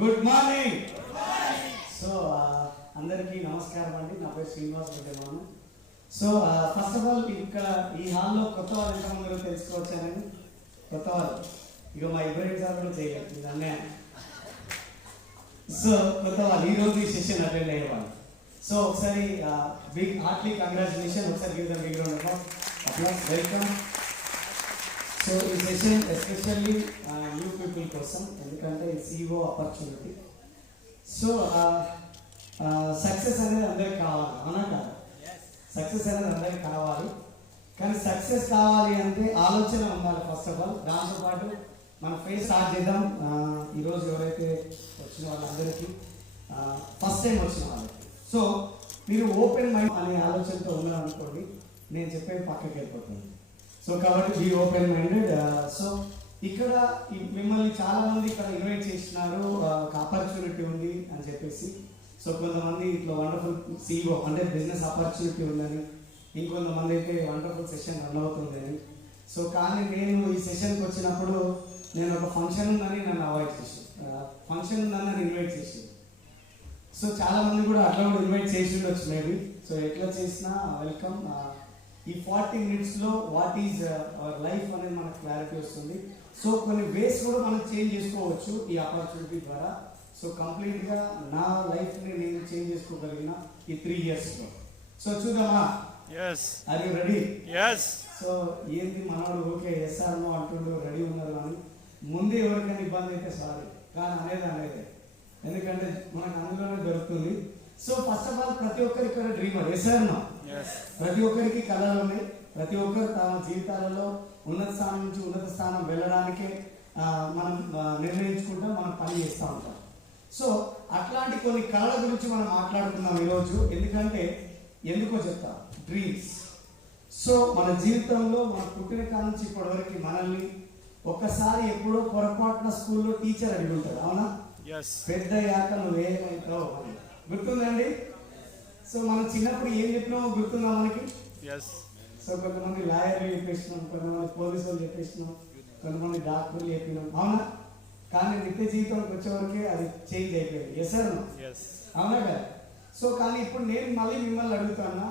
Good morning. So అందరికీ నమస్కారం అండి. నా పేరు Srinivas Reddy. So first of all ఇక్కడ ఈ హాల్లో కొత్త వాళ్ళు ఎంతమంది తెలుసుకోవచ్చానండి. కొత్త వాళ్ళు ఇక మా ఇబ్రహీం సార్ కూడా చేయలేదు ఇది అన్నయ్య. సో కొత్త వాళ్ళు ఈరోజు ఈ సెషన్ అటెండ్ అయ్యేవాళ్ళు. సో ఒకసారి బిగ్ హార్ట్లీ కంగ్రాచులేషన్. ఒకసారి give them big round of applause. Welcome. So ఈ సెషన్ ఎస్పెషల్లీ న్యూ పీపుల్ కోసం, ఎందుకంటే CEO ఆపర్చునిటీ. సో సక్సెస్ అనేది అందరికి కావాలి, అవునా కాదు? సక్సెస్ అనేది అందరికి కావాలి, కానీ సక్సెస్ కావాలి అంటే ఆలోచన ఉండాలి ఫస్ట్ ఆఫ్ ఆల్. దాంతోపాటు మన ఫేస్ స్టార్ట్ చేద్దాం. ఈరోజు ఎవరైతే వచ్చిన వాళ్ళందరికీ ఫస్ట్ టైం వచ్చిన వాళ్ళకి, సో మీరు ఓపెన్ మైండ్ అనే ఆలోచనతో ఉన్నారనుకోండి, నేను చెప్పేది పక్కకి వెళ్ళిపోతుంది. సో కాబట్టి బీ ఓపెన్ మైండెడ్. సో ఇక్కడ మిమ్మల్ని చాలా మంది ఇక్కడ ఇన్వైట్ చేసినారు, ఒక ఆపర్చునిటీ ఉంది అని చెప్పేసి. సో కొంతమంది ఇట్లా వండర్ఫుల్ CEO అంటే బిజినెస్ ఆపర్చునిటీ ఉందని, ఇంకొంతమంది అయితే వండర్ఫుల్ సెషన్ రన్ అవుతుంది అని. సో కానీ నేను ఈ సెషన్కి వచ్చినప్పుడు నేను ఒక ఫంక్షన్ ఉందని నన్ను అవాయిడ్ చేసి, ఫంక్షన్ ఉందని నన్ను ఇన్వైట్ చేసి. సో చాలా మంది కూడా అట్లా కూడా ఇన్వైట్ చేసి ఉండొచ్చు మేబీ. సో ఎట్లా చేసినా వెల్కమ్. ఈ 40 minutesలో వాట్ ఈజ్ అవర్ లైఫ్ అనేది మనకు క్లారిటీ వస్తుంది. సో కొన్ని వేస్ కూడా మనం చేంజ్ చేసుకోవచ్చు ఈ ఆపర్చునిటీ ద్వారా. సో కంప్లీట్గా నా లైఫ్ని నేను చేంజ్ చేసుకోగలిగిన ఈ 3 yearsలో. సో చూద్దామా? Are you ready? సో ఏంటి మనవాడు ఓకే SR అంటుండు, రెడీ ఉన్నారు అని. ముందే ఎవరికైనా ఇబ్బంది అయితే సారీ, కానీ అనేది ఎందుకంటే మనకు అందులోనే దొరుకుతుంది. సో ఫస్ట్ ఆఫ్ ఆల్ ప్రతి ఒక్కరికి ఇక్కడ డ్రీమర్ SR. ప్రతి ఒక్కరికి కళలు ఉన్నాయి. ప్రతి ఒక్కరు తమ జీవితాలలో ఉన్నత స్థానం నుంచి ఉన్నత స్థానం వెళ్ళడానికే మనం నిర్ణయించుకుంటాం, మనం పని చేస్తూ ఉంటాం. సో అట్లాంటి కొన్ని కళల గురించి మనం మాట్లాడుకుందాం ఈరోజు. ఎందుకో చెప్తా, డ్రీమ్స్. సో మన జీవితంలో మన పుట్టిన కాలం నుంచి ఇప్పటివరకు మనల్ని ఒక్కసారి ఎప్పుడో పొరపాటున స్కూల్లో టీచర్ అడిగి ఉంటారు, అవునా? పెద్ద యాక నువ్వు ఏమైతావు గుర్తుందండి? సో మనం చిన్నప్పుడు ఏం చెప్పినామో గుర్తుందా మనకి? సో కొంతమంది లాయర్లు చెప్పేసినాం, కొంతమంది పోలీసు వాళ్ళు చెప్పేసినాం, కొంతమంది డాక్టర్లు చెప్పినాం, అవునా? కానీ నిత్య జీవితానికి వచ్చేవరకే అది చేంజ్ అయిపోయింది. అవునా కదా? సో కానీ ఇప్పుడు నేను మళ్ళీ మిమ్మల్ని అడుగుతాను,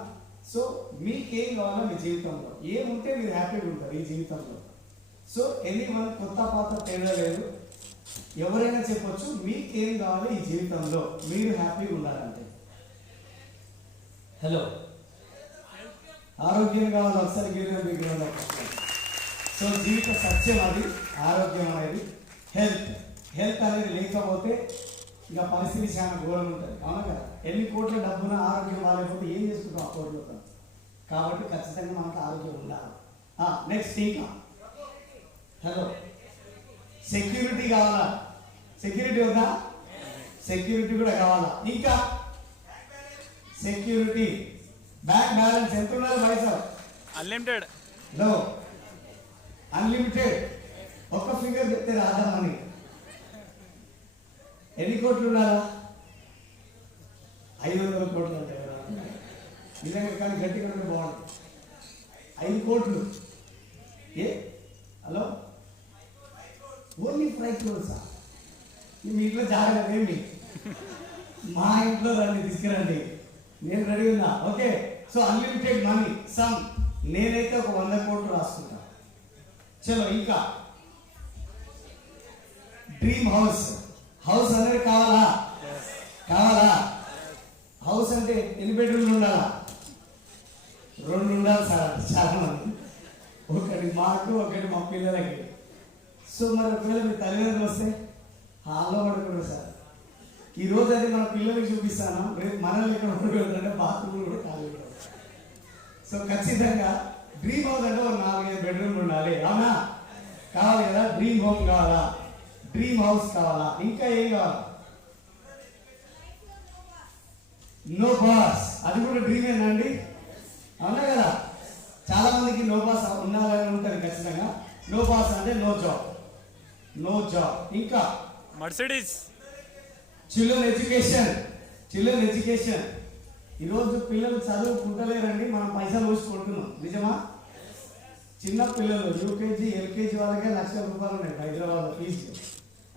సో మీకేం కావాలో మీ జీవితంలో ఏముంటే మీరు హ్యాపీగా ఉంటారు ఈ జీవితంలో. సో ఎనీవన్ కొత్త పాత తేడా లేదు, ఎవరైనా చెప్పొచ్చు మీకేం కావాలో ఈ జీవితంలో మీరు హ్యాపీగా ఉండాలంటే. హలో, ఆరోగ్యం కావాలి. ఒకసారి గిరిగిన. సో జీవిత సత్యం అది, ఆరోగ్యం అనేది. హెల్త్ అనేది లేకపోతే ఇక పరిస్థితి చాలా ఘోరం ఉంటుంది, అవునా కదా? ఎన్ని కోట్ల డబ్బున ఆరోగ్యం బాగాలేకపోతే ఏం చేసుకుంటాం ఆ కోట్లతో? కాబట్టి ఖచ్చితంగా మనకు ఆరోగ్యం ఉండాలి. నెక్స్ట్ ఇంకా హలో, సెక్యూరిటీ కావాలా? సెక్యూరిటీ ఉందా? సెక్యూరిటీ కూడా కావాలా? ఇంకా సెక్యూరిటీ, బ్యాంక్ బ్యాలెన్స్ ఎంత ఉండాలి? పైసా అన్లిమిటెడ్. లో అన్లిమిటెడ్. ఒక్క ఫిగర్ చెప్తే రాదా మనీ? ఎన్ని కోట్లు ఉండాలా? 500 కోట్లు అంటే నిజంగా, కానీ గట్టిగా ఉంటే బాగుంటుంది. 5 కోట్లు. Hello, only 5 crores. మీ ఇంట్లో జాగ్రత్త ఏమి? మా ఇంట్లో రండి, తీసుకురండి, నేను రెడీ ఉన్నా. Okay, so unlimited money some. నేనైతే ఒక 100 కోట్లు రాసుకుంటా. చలో ఇంకా డ్రీమ్ హౌస్. హౌస్ అనేది కావాలా? హౌస్ అంటే ఎన్ని బెడ్రూమ్లు ఉండాలా? 2 ఉండాలి సార్, చాలా మంది. ఒకటి మాకు, ఒకటి మా పిల్లలకి. సో మరి ఒకవేళ మీ తల్లిదండ్రులు వస్తే హాల్లో పడుకోండి సార్. ఈరోజు అది మన పిల్లలకి చూపిస్తాను, రేపు మనల్ని ఇక్కడ పడుకుంటుంటే బాత్రూమ్ కూడా ఖాళీ ఉంటుంది. సో ఖచ్చితంగా డ్రీమ్ హౌస్ అంటే ఒక 4-5 బెడ్రూమ్లు ఉండాలి, అవునా? కావాలి కదా? డ్రీమ్ హోమ్ కావాలా? డ్రీమ్ హౌస్ కావాలా? ఇంకా ఏం కావాలా? నో బాస్, అది కూడా డ్రీమేనండి, అవునా కదా? చాలా మందికి నో బాస్ ఉండాలని ఉంటుంది ఖచ్చితంగా. నో బాస్ అంటే నో జాబ్. ఇంకా మర్సిడీస్. Children education. ఈరోజు పిల్లలు చదువుకుంటలేరండి, మనం పైసలు పోసి కొడుతున్నాం, నిజమా? చిన్న పిల్లలు UKG LKG వాళ్ళకే 1,00,000 రూపాయలు ఉన్నాయి హైదరాబాద్ ఫీజు.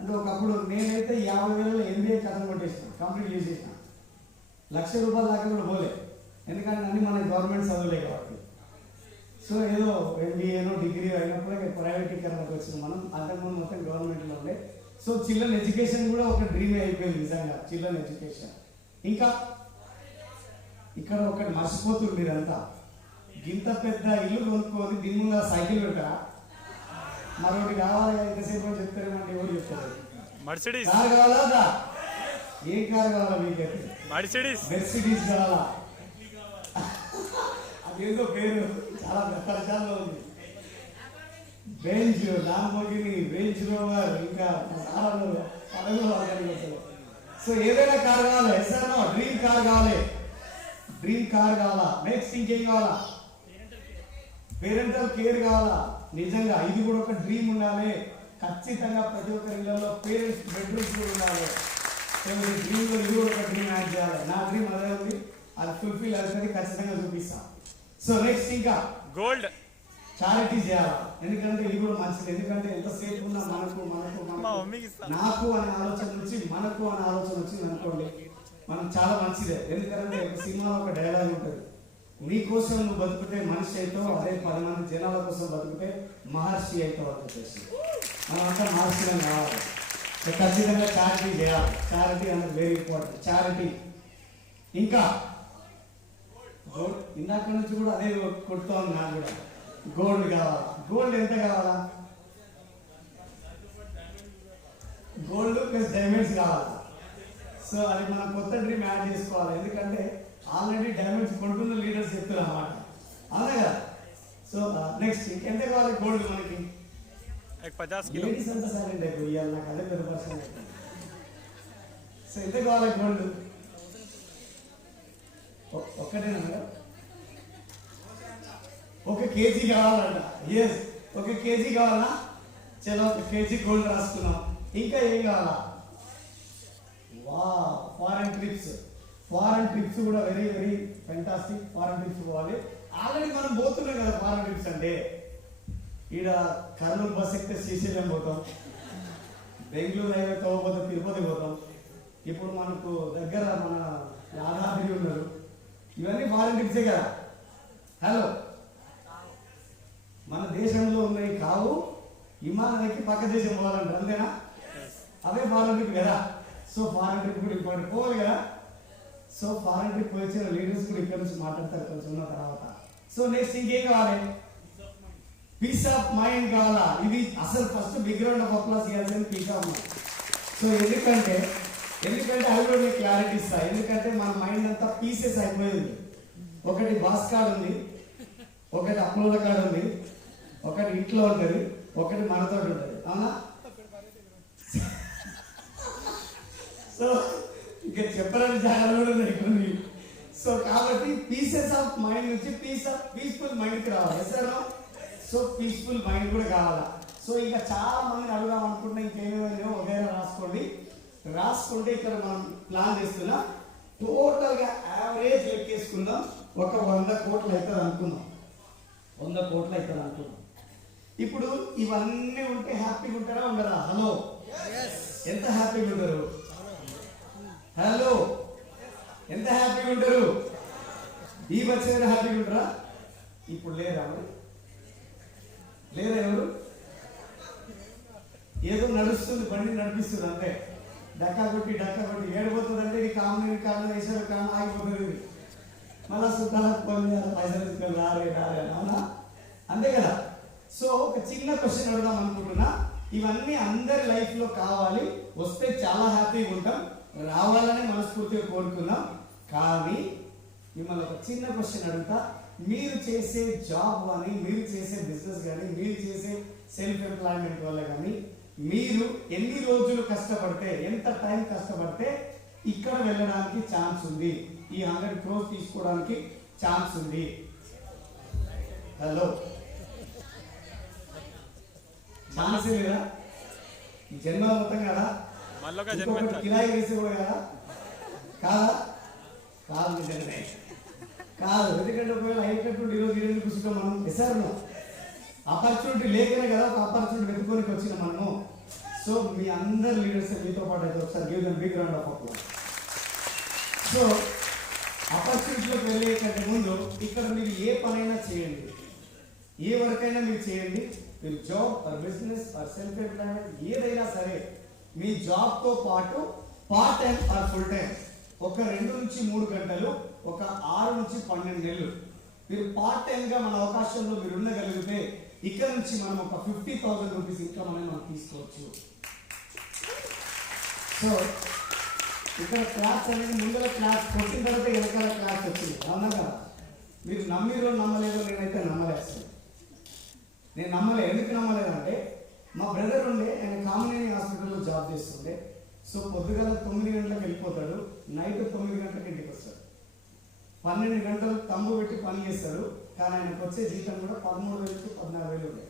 అంటే ఒకప్పుడు నేనైతే 50,000 MBA కథం కొట్టేసిన, కంప్లీట్ చేసేసిన. ₹1,00,000 దాకా కూడా పోలే, ఎందుకంటే అన్ని మన గవర్నమెంట్ చదువులే కాబట్టి. సో ఏదో MBAనో డిగ్రీ అయినప్పుడే ప్రైవేటీకరణకు వచ్చింది మనం. అంతకుముందు మొత్తం గవర్నమెంట్లో ఉండే. సో చిల్డ్రన్ ఎడ్యుకేషన్ కూడా ఒక డ్రీమే అయిపోయింది నిజంగా, చిల్డ్రన్ ఎడ్యుకేషన్. ఇంకా ఇక్కడ ఒకటి మర్చిపోతుంది మీరంతా, ఇంత పెద్ద ఇల్లు కొనుక్కొని దీని ముందు సైకిల్ పెడతారా? మరొకటి కావాలి ఎంతసేపు అని చెప్తారేమంటే ఎవరు చెప్తారు? మర్సిడీస్ కార్ కావాలా? ఏం కార్ కావాలా మీకైతే? మెర్సిడీస్ కావాలా? అదేందో పేరు చాలా పరిచయాల్లో ఉంది. బెంజ్, లాంబోర్గిని, రేంజ్ రోవర్, ఇంకా సో ఏదైనా కార్ కావాలి. ఎస్ఆర్నో డ్రీమ్ కార్ కావాలి, డ్రీమ్ కార్ కావాలా? నెక్స్ట్ ఇంకేం కావాలా? పేరెంటల్ కేర్ కావాలా? నిజంగా ఇది కూడా ఒక డ్రీమ్ ఉండాలి ఖచ్చితంగా. ప్రతి ఒక్కరి ఇళ్లలో పేరెంట్స్ బెడ్రూమ్స్ కూడా ఉండాలి. సో ఈ డ్రీమ్లో ఇది కూడా ఒక డ్రీమ్ యాడ్ చేయాలి. నా డ్రీమ్ అదే ఉంది, అది ఫుల్ఫిల్ అవుతుంది, ఖచ్చితంగా చూపిస్తాం. సో నెక్స్ట్ ఇంకా గోల్డ్ చారిటీ చేయాలి, ఎందుకంటే ఇది కూడా మంచిది. ఎందుకంటే ఎంతసేపు ఉన్నా మనకు మనకు మనకు నాకు అనే ఆలోచన నుంచి మనకు అనే ఆలోచన వచ్చింది అనుకోండి, మనం చాలా మంచిదే. ఎందుకంటే ఒక సినిమాలో ఒక డైలాగ్ ఉంటుంది, నీ కోసం నువ్వు బతుకుతే మనిషి అవుతావు, అదే 10 మంది జనాల కోసం బతుకుతే మహర్షి అవుతావు అని చెప్పేసి. మనమంతా మహర్షిగా కావాలి. ఖచ్చితంగా చారిటీ చేయాలి. చారిటీ అనేది వెరీ ఇంపార్టెంట్. చారిటీ ఇంకా ఇందాక నుంచి కూడా అదే కొడుతూ ఉంది నాకు కూడా. గోల్డ్ కావాలా? గోల్డ్ ఎంత కావాలా? గోల్డ్ ప్లస్ డైమండ్స్ కావాలా? సో అది మనం కొత్త డ్రీమ్ యాడ్ చేసుకోవాలి, ఎందుకంటే ఆల్రెడీ డైమండ్స్ కొంటున్న లీడర్స్ చెప్తున్నారు అన్నమాట, అవునా కదా? సో నెక్స్ట్ ఎంత కావాలి గోల్డ్ మనకి? 50 కిలో. లేడీస్ అంతా సైలెంట్ అయిపోయి నాకు అదే పెద్ద ప్రశ్న. సో ఎంత కావాలి గోల్డ్? ఒక్కటేనా? 1 కేజీ కావాలంట. ఎస్, 1 కేజీ కావాలా? చలో 1 కేజీ గోల్డ్ రాసుకున్నాం. ఇంకా ఏం కావాలా? వా ఫారెన్ ట్రిప్స్. ఫారెన్ ట్రిప్స్ కూడా very very fantastic. Foreign trips పోవాలి. ఆల్రెడీ మనం పోతున్నాం కదా ఫారెన్ ట్రిప్స్ అంటే. ఈడ కర్నూలు బస్ ఎక్కితే శ్రీశైలం పోతాం, బెంగళూరు హైవే పోతే తిరుపతి పోతాం, ఇప్పుడు మనకు దగ్గర మన యాదాద్రి ఉన్నారు. ఇవన్నీ ఫారెన్ ట్రిప్సే కదా. హలో, మన దేశంలో ఉన్నాయి కావు, విమానం ఎక్కి పక్క దేశం పోవాలంటారు, అంతేనా? అవే ఫారెన్ ట్రిప్ కదా. సో ఫారెన్ ట్రిప్ కూడా ఇంపార్టెంట్, పోవాలి కదా. సో ఫారెన్ ట్రిప్ వచ్చిన లీడర్స్ కూడా ఇక్కడ నుంచి మాట్లాడతారు కొంచెం ఉన్న తర్వాత. సో నెక్స్ట్ ఇంకేం కావాలి? పీస్ ఆఫ్ మైండ్ కావాలా? ఇది అసలు first big round of applause ఇవ్వాల్సింది పీస్ ఆఫ్ మైండ్. సో ఎందుకంటే అవి కూడా మీకు క్లారిటీ ఇస్తాయి. ఎందుకంటే మన మైండ్ అంతా పీసెస్ అయిపోయింది. ఒకటి బాస్ కార్డ్ ఉంది, ఒకటి అప్లోడ్ కార్డ్ ఉంది, ఒకటి ఇంట్లో ఉంటుంది, ఒకటి మనతో ఉంటుంది, అవునా? సో ఇంకా చెప్పాలని చాలా కూడా ఉన్నాయి. సో కాబట్టి పీసెస్ ఆఫ్ మైండ్ నుంచి పీస్ఫుల్ మైండ్కి రావాలి సార్. సో పీస్ఫుల్ మైండ్ కూడా కావాలా? సో ఇంకా చాలా మందిని అడుగుదాం అనుకుంటున్నా, ఇంకేమేమో వగైరా రాసుకుంటే ఇక్కడ మనం ప్లాన్ చేస్తున్నాం. టోటల్గా యావరేజ్ లెక్కేసుకుందాం, ఒక 100 కోట్లు అవుతుంది అనుకుందాం. 100 కోట్లు అవుతుంది అనుకుందాం. ఇప్పుడు ఇవన్నీ ఉంటే హ్యాపీగా ఉంటారా ఉండరా? హలో, ఎంత హ్యాపీగా ఉంటారు? హలో, ఎంత హ్యాపీగా ఉంటారు? ఈ వచ్చేది హ్యాపీగా ఉంటారా? ఇప్పుడు లేదా? లేదా? ఎవరు? ఏదో నడుస్తుంది, బండి నడిపిస్తుంది అంతే. డక్కా కొట్టి ఏడిపోతుంది అంటే ఇది కామన్ వేసారు, కామన్ ఆగిపోతుంది. మళ్ళా సుఖాలకు పైసలు తీసుకొని రారే అవునా? అంతే కదా. సో ఒక చిన్న క్వశ్చన్ అడుగుదాం అనుకుంటున్నా. ఇవన్నీ అందరి లైఫ్ లో కావాలి, వస్తే చాలా హ్యాపీగా ఉంటాం, రావాలని మనస్ఫూర్తిగా కోరుకుందాం. కానీ మిమ్మల్ని ఒక చిన్న క్వశ్చన్ అడుగుతా. మీరు చేసే జాబ్ కానీ, మీరు చేసే బిజినెస్ కానీ, మీరు చేసే సెల్ఫ్ ఎంప్లాయ్మెంట్ వల్ల కానీ మీరు ఎన్ని రోజులు కష్టపడితే, ఎంత టైం కష్టపడితే ఇక్కడ వెళ్ళడానికి ఛాన్స్ ఉంది, ఈ 100 crores తీసుకోవడానికి ఛాన్స్ ఉంది? హలో, ఛాన్స్ లేదా? ఈ జన్మ మొత్తం కదా, కిరాయి వేసి కూడా కదా, కాదు నిజంగానే కాదు. ఎందుకంటే ఒకవేళ అయ్యేటప్పుడు ఈరోజు కూర్చుంటాం మనం. ఎసారు ఆపర్చునిటీ లేకనే కదా ఒక ఆపర్చునిటీ వెతుకోనికి వచ్చిన మనము. సో మీ అందరు లీడర్స్ మీతో పాటు అయితే ఒకసారి give them big round of applause. So ఆపర్చునిటీలోకి వెళ్ళే కంటే ముందు ఇక్కడ మీరు ఏ పనైనా చేయండి, ఏ వర్క్ అయినా మీరు చేయండి. మీరు job or business or self employment ఏదైనా సరే, మీ జాబ్తో పాటు part time or full time ఒక 2 నుంచి 3 గంటలు, ఒక 6 నుంచి 12 నెలలు మీరు పార్ట్ టైంగా మన అవకాశంలో మీరు ఉండగలిగితే ఇక్కడ నుంచి మనం ఒక 50,000 రూపీస్ ఇన్కమ్ అనేది మనం తీసుకోవచ్చు. సో ఇక్కడ క్లాస్ అనేది ముందర క్లాస్ కొట్టిన తర్వాత వెనకాల క్లాస్ వచ్చింది, అవునా కదా? మీరు నమ్మిరో నమ్మలేదో నేనైతే నమ్మలేదు. నేను నమ్మలేదు. ఎందుకు నమ్మలేదంటే మా బ్రదర్ ఉండే, ఆయన కామినేని హాస్పిటల్లో జాబ్ చేస్తుండే. సో పొద్దుగల 9 గంటలకు వెళ్ళిపోతాడు, నైట్ 9 గంటలకు ఇంటికి వస్తాడు. 12 గంటలు తంబు పెట్టి పని చేస్తాడు. కానీ ఆయనకు వచ్చే జీతం కూడా 13,000 నుంచి 14,000 ఉండే.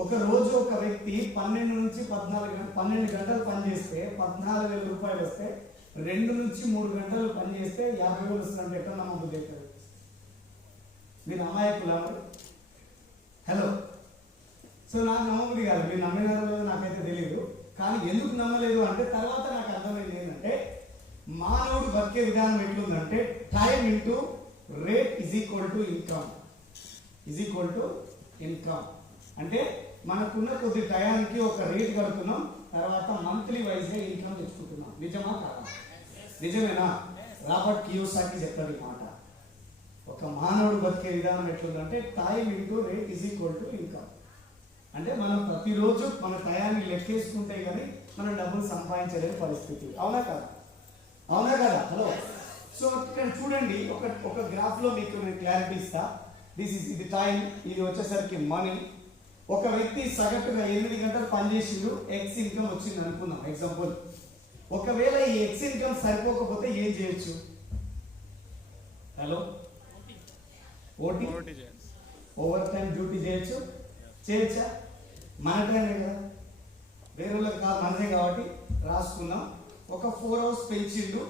ఒక రోజు ఒక వ్యక్తి 12 నుంచి 12 గంటలు పని చేస్తే 14,000 రూపాయలు వస్తే, 2 నుంచి 3 గంటలు పని చేస్తే 50,000 వస్తుందంటే ఎట్లా నమ్మబుద్ధి అవుతుంది? మీరు అమాయకులా? హలో. సో నాకు నమ్మబుద్ధి కాదు. మీరు నమ్మినారో లేదో నాకైతే తెలియదు. కానీ ఎందుకు నమ్మలేదు అంటే తర్వాత నాకు అర్థమైంది ఏంటంటే, మానవుడు బతికే విధానం ఎట్లుందంటే time into rate is equal to income. అంటే మనకున్న కొద్ది టయానికి ఒక రేట్ కడుతున్నాం, తర్వాత మంత్లీ వైజ్ గా ఇన్కమ్ తెచ్చుకుంటున్నాం. నిజమా కాదా? నిజమేనా? రాబర్ట్ కియోసాకి చెప్తాడు ఈ మాట. ఒక మానవుడు బతికే విధానం ఎట్లుందంటే time into rate is equal to income. అంటే మనం ప్రతిరోజు మన టయాన్ని లెక్కేసుకుంటే కానీ మనం డబ్బులు సంపాదించలేని పరిస్థితి. అవునా కదా? అవునా కదా? హలో. సో ఇక్కడ చూడండి, ఒక గ్రాఫ్ లో మీకు నేను క్లారిటీ ఇస్తా. ఇది టైం, ఇది వచ్చేసరికి మనీ. ఒక వ్యక్తి సగటుగా 8 గంటలు పనిచేసిండు, ఎక్స్ ఇన్కమ్ వచ్చింది అనుకుందాం ఎగ్జాంపుల్. ఒకవేళ ఈ ఎక్స్ ఇన్కమ్ సరిపోకపోతే ఏం చేయొచ్చు? Hello. OT over time duty చేయొచ్చా? మన టైమే కదా, వేరే వాళ్ళకి కాదు, మనదే కాబట్టి రాసుకున్నాం. ఒక 4 అవర్స్ పెంచిండు,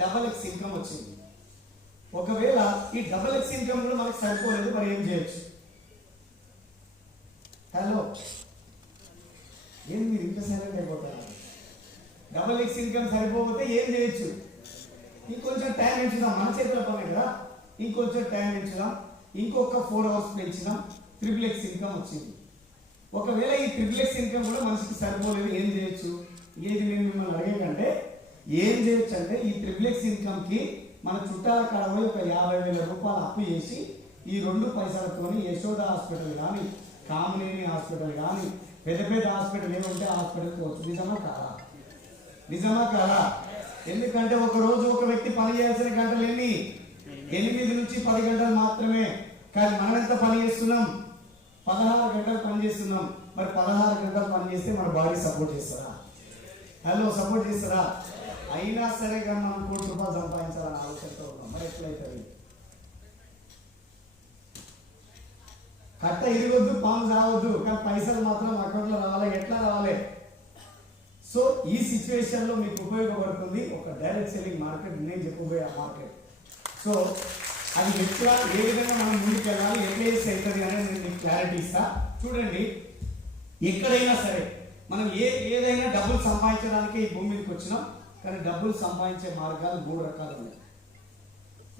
డబల్ ఎక్స్ ఇన్కమ్ వచ్చింది. ఒకవేళ ఈ డబల్ ఎక్స్ ఇన్కమ్ కూడా మనకు సరిపోలేదు, మరి ఏం చేయొచ్చు? హలో. ఏం మీరు ఇంత సైలెంట్ అయిపోతారా? డబల్ ఎక్స్ ఇన్కమ్ సరిపోతే ఏం చేయొచ్చు? ఇంకొంచెం టైం పెంచుదాం, మన చేతిలో పని కదా. ఇంకొంచెం టైం పెంచుదాం, ఇంకొక 4 అవర్స్ పెంచుదాం, ట్రిపుల్ ఎక్స్ ఇన్కమ్ వచ్చింది. ఒకవేళ ఈ ట్రిపుల్ ఎక్స్ ఇన్కమ్ కూడా మనసుకి సరిపోలేదు, ఏం చేయొచ్చు? ఏది నేను మిమ్మల్ని అడిగేకంటే ఏం చేయొచ్చు అంటే, ఈ ట్రిపుల్ ఎక్స్ ఇన్కమ్ కి మన చుట్టాల కాడ పోయి ఒక 50,000 రూపాయలు అప్పు చేసి ఈ 2 పైసలతోని యశోద హాస్పిటల్ కానీ, కామినేని హాస్పిటల్ కానీ, పెద్ద పెద్ద హాస్పిటల్ ఏముంటే హాస్పిటల్ పోవచ్చు. నిజమా కాదా? ఎందుకంటే ఒక రోజు ఒక వ్యక్తి పని చేయాల్సిన గంటలు ఎన్ని? 8 నుంచి 10 గంటలు మాత్రమే. కానీ మనం ఎంత పని చేస్తున్నాం? 16 గంటలు పని చేస్తున్నాం. మరి 16 గంటలు పని చేస్తే మన బాడీ సపోర్ట్ చేస్తారా? హలో, సపోర్ట్ చేస్తారా? అయినా సరే కానీ మనం 1 కోటి రూపాయలు సంపాదించాలని ఆలోచనతో ఉన్నాం. మరి ఎట్లయితుంది? కట్ట ఇరగొద్దు, పాము రావద్దు, కానీ పైసలు మాత్రం అకౌంట్లో రావాలి. ఎట్లా రావాలి? సో ఈ సిచ్యువేషన్ లో మీకు ఉపయోగపడుతుంది ఒక డైరెక్ట్ సెల్లింగ్ మార్కెట్, నేను చెప్పబోయే ఆ మార్కెట్. సో అది ఎట్లా, ఏ విధంగా మనం ముందుకు వెళ్ళాలి, ఎట్లా చేస్తే అవుతుంది అనేది నేను మీకు క్లారిటీ ఇస్తా. చూడండి, ఎక్కడైనా సరే మనం ఏదైనా డబ్బులు సంపాదించడానికి ఈ భూమి మీదకి వచ్చినాం. కానీ డబ్బులు సంపాదించే మార్గాలు 3 రకాలు ఉన్నాయి.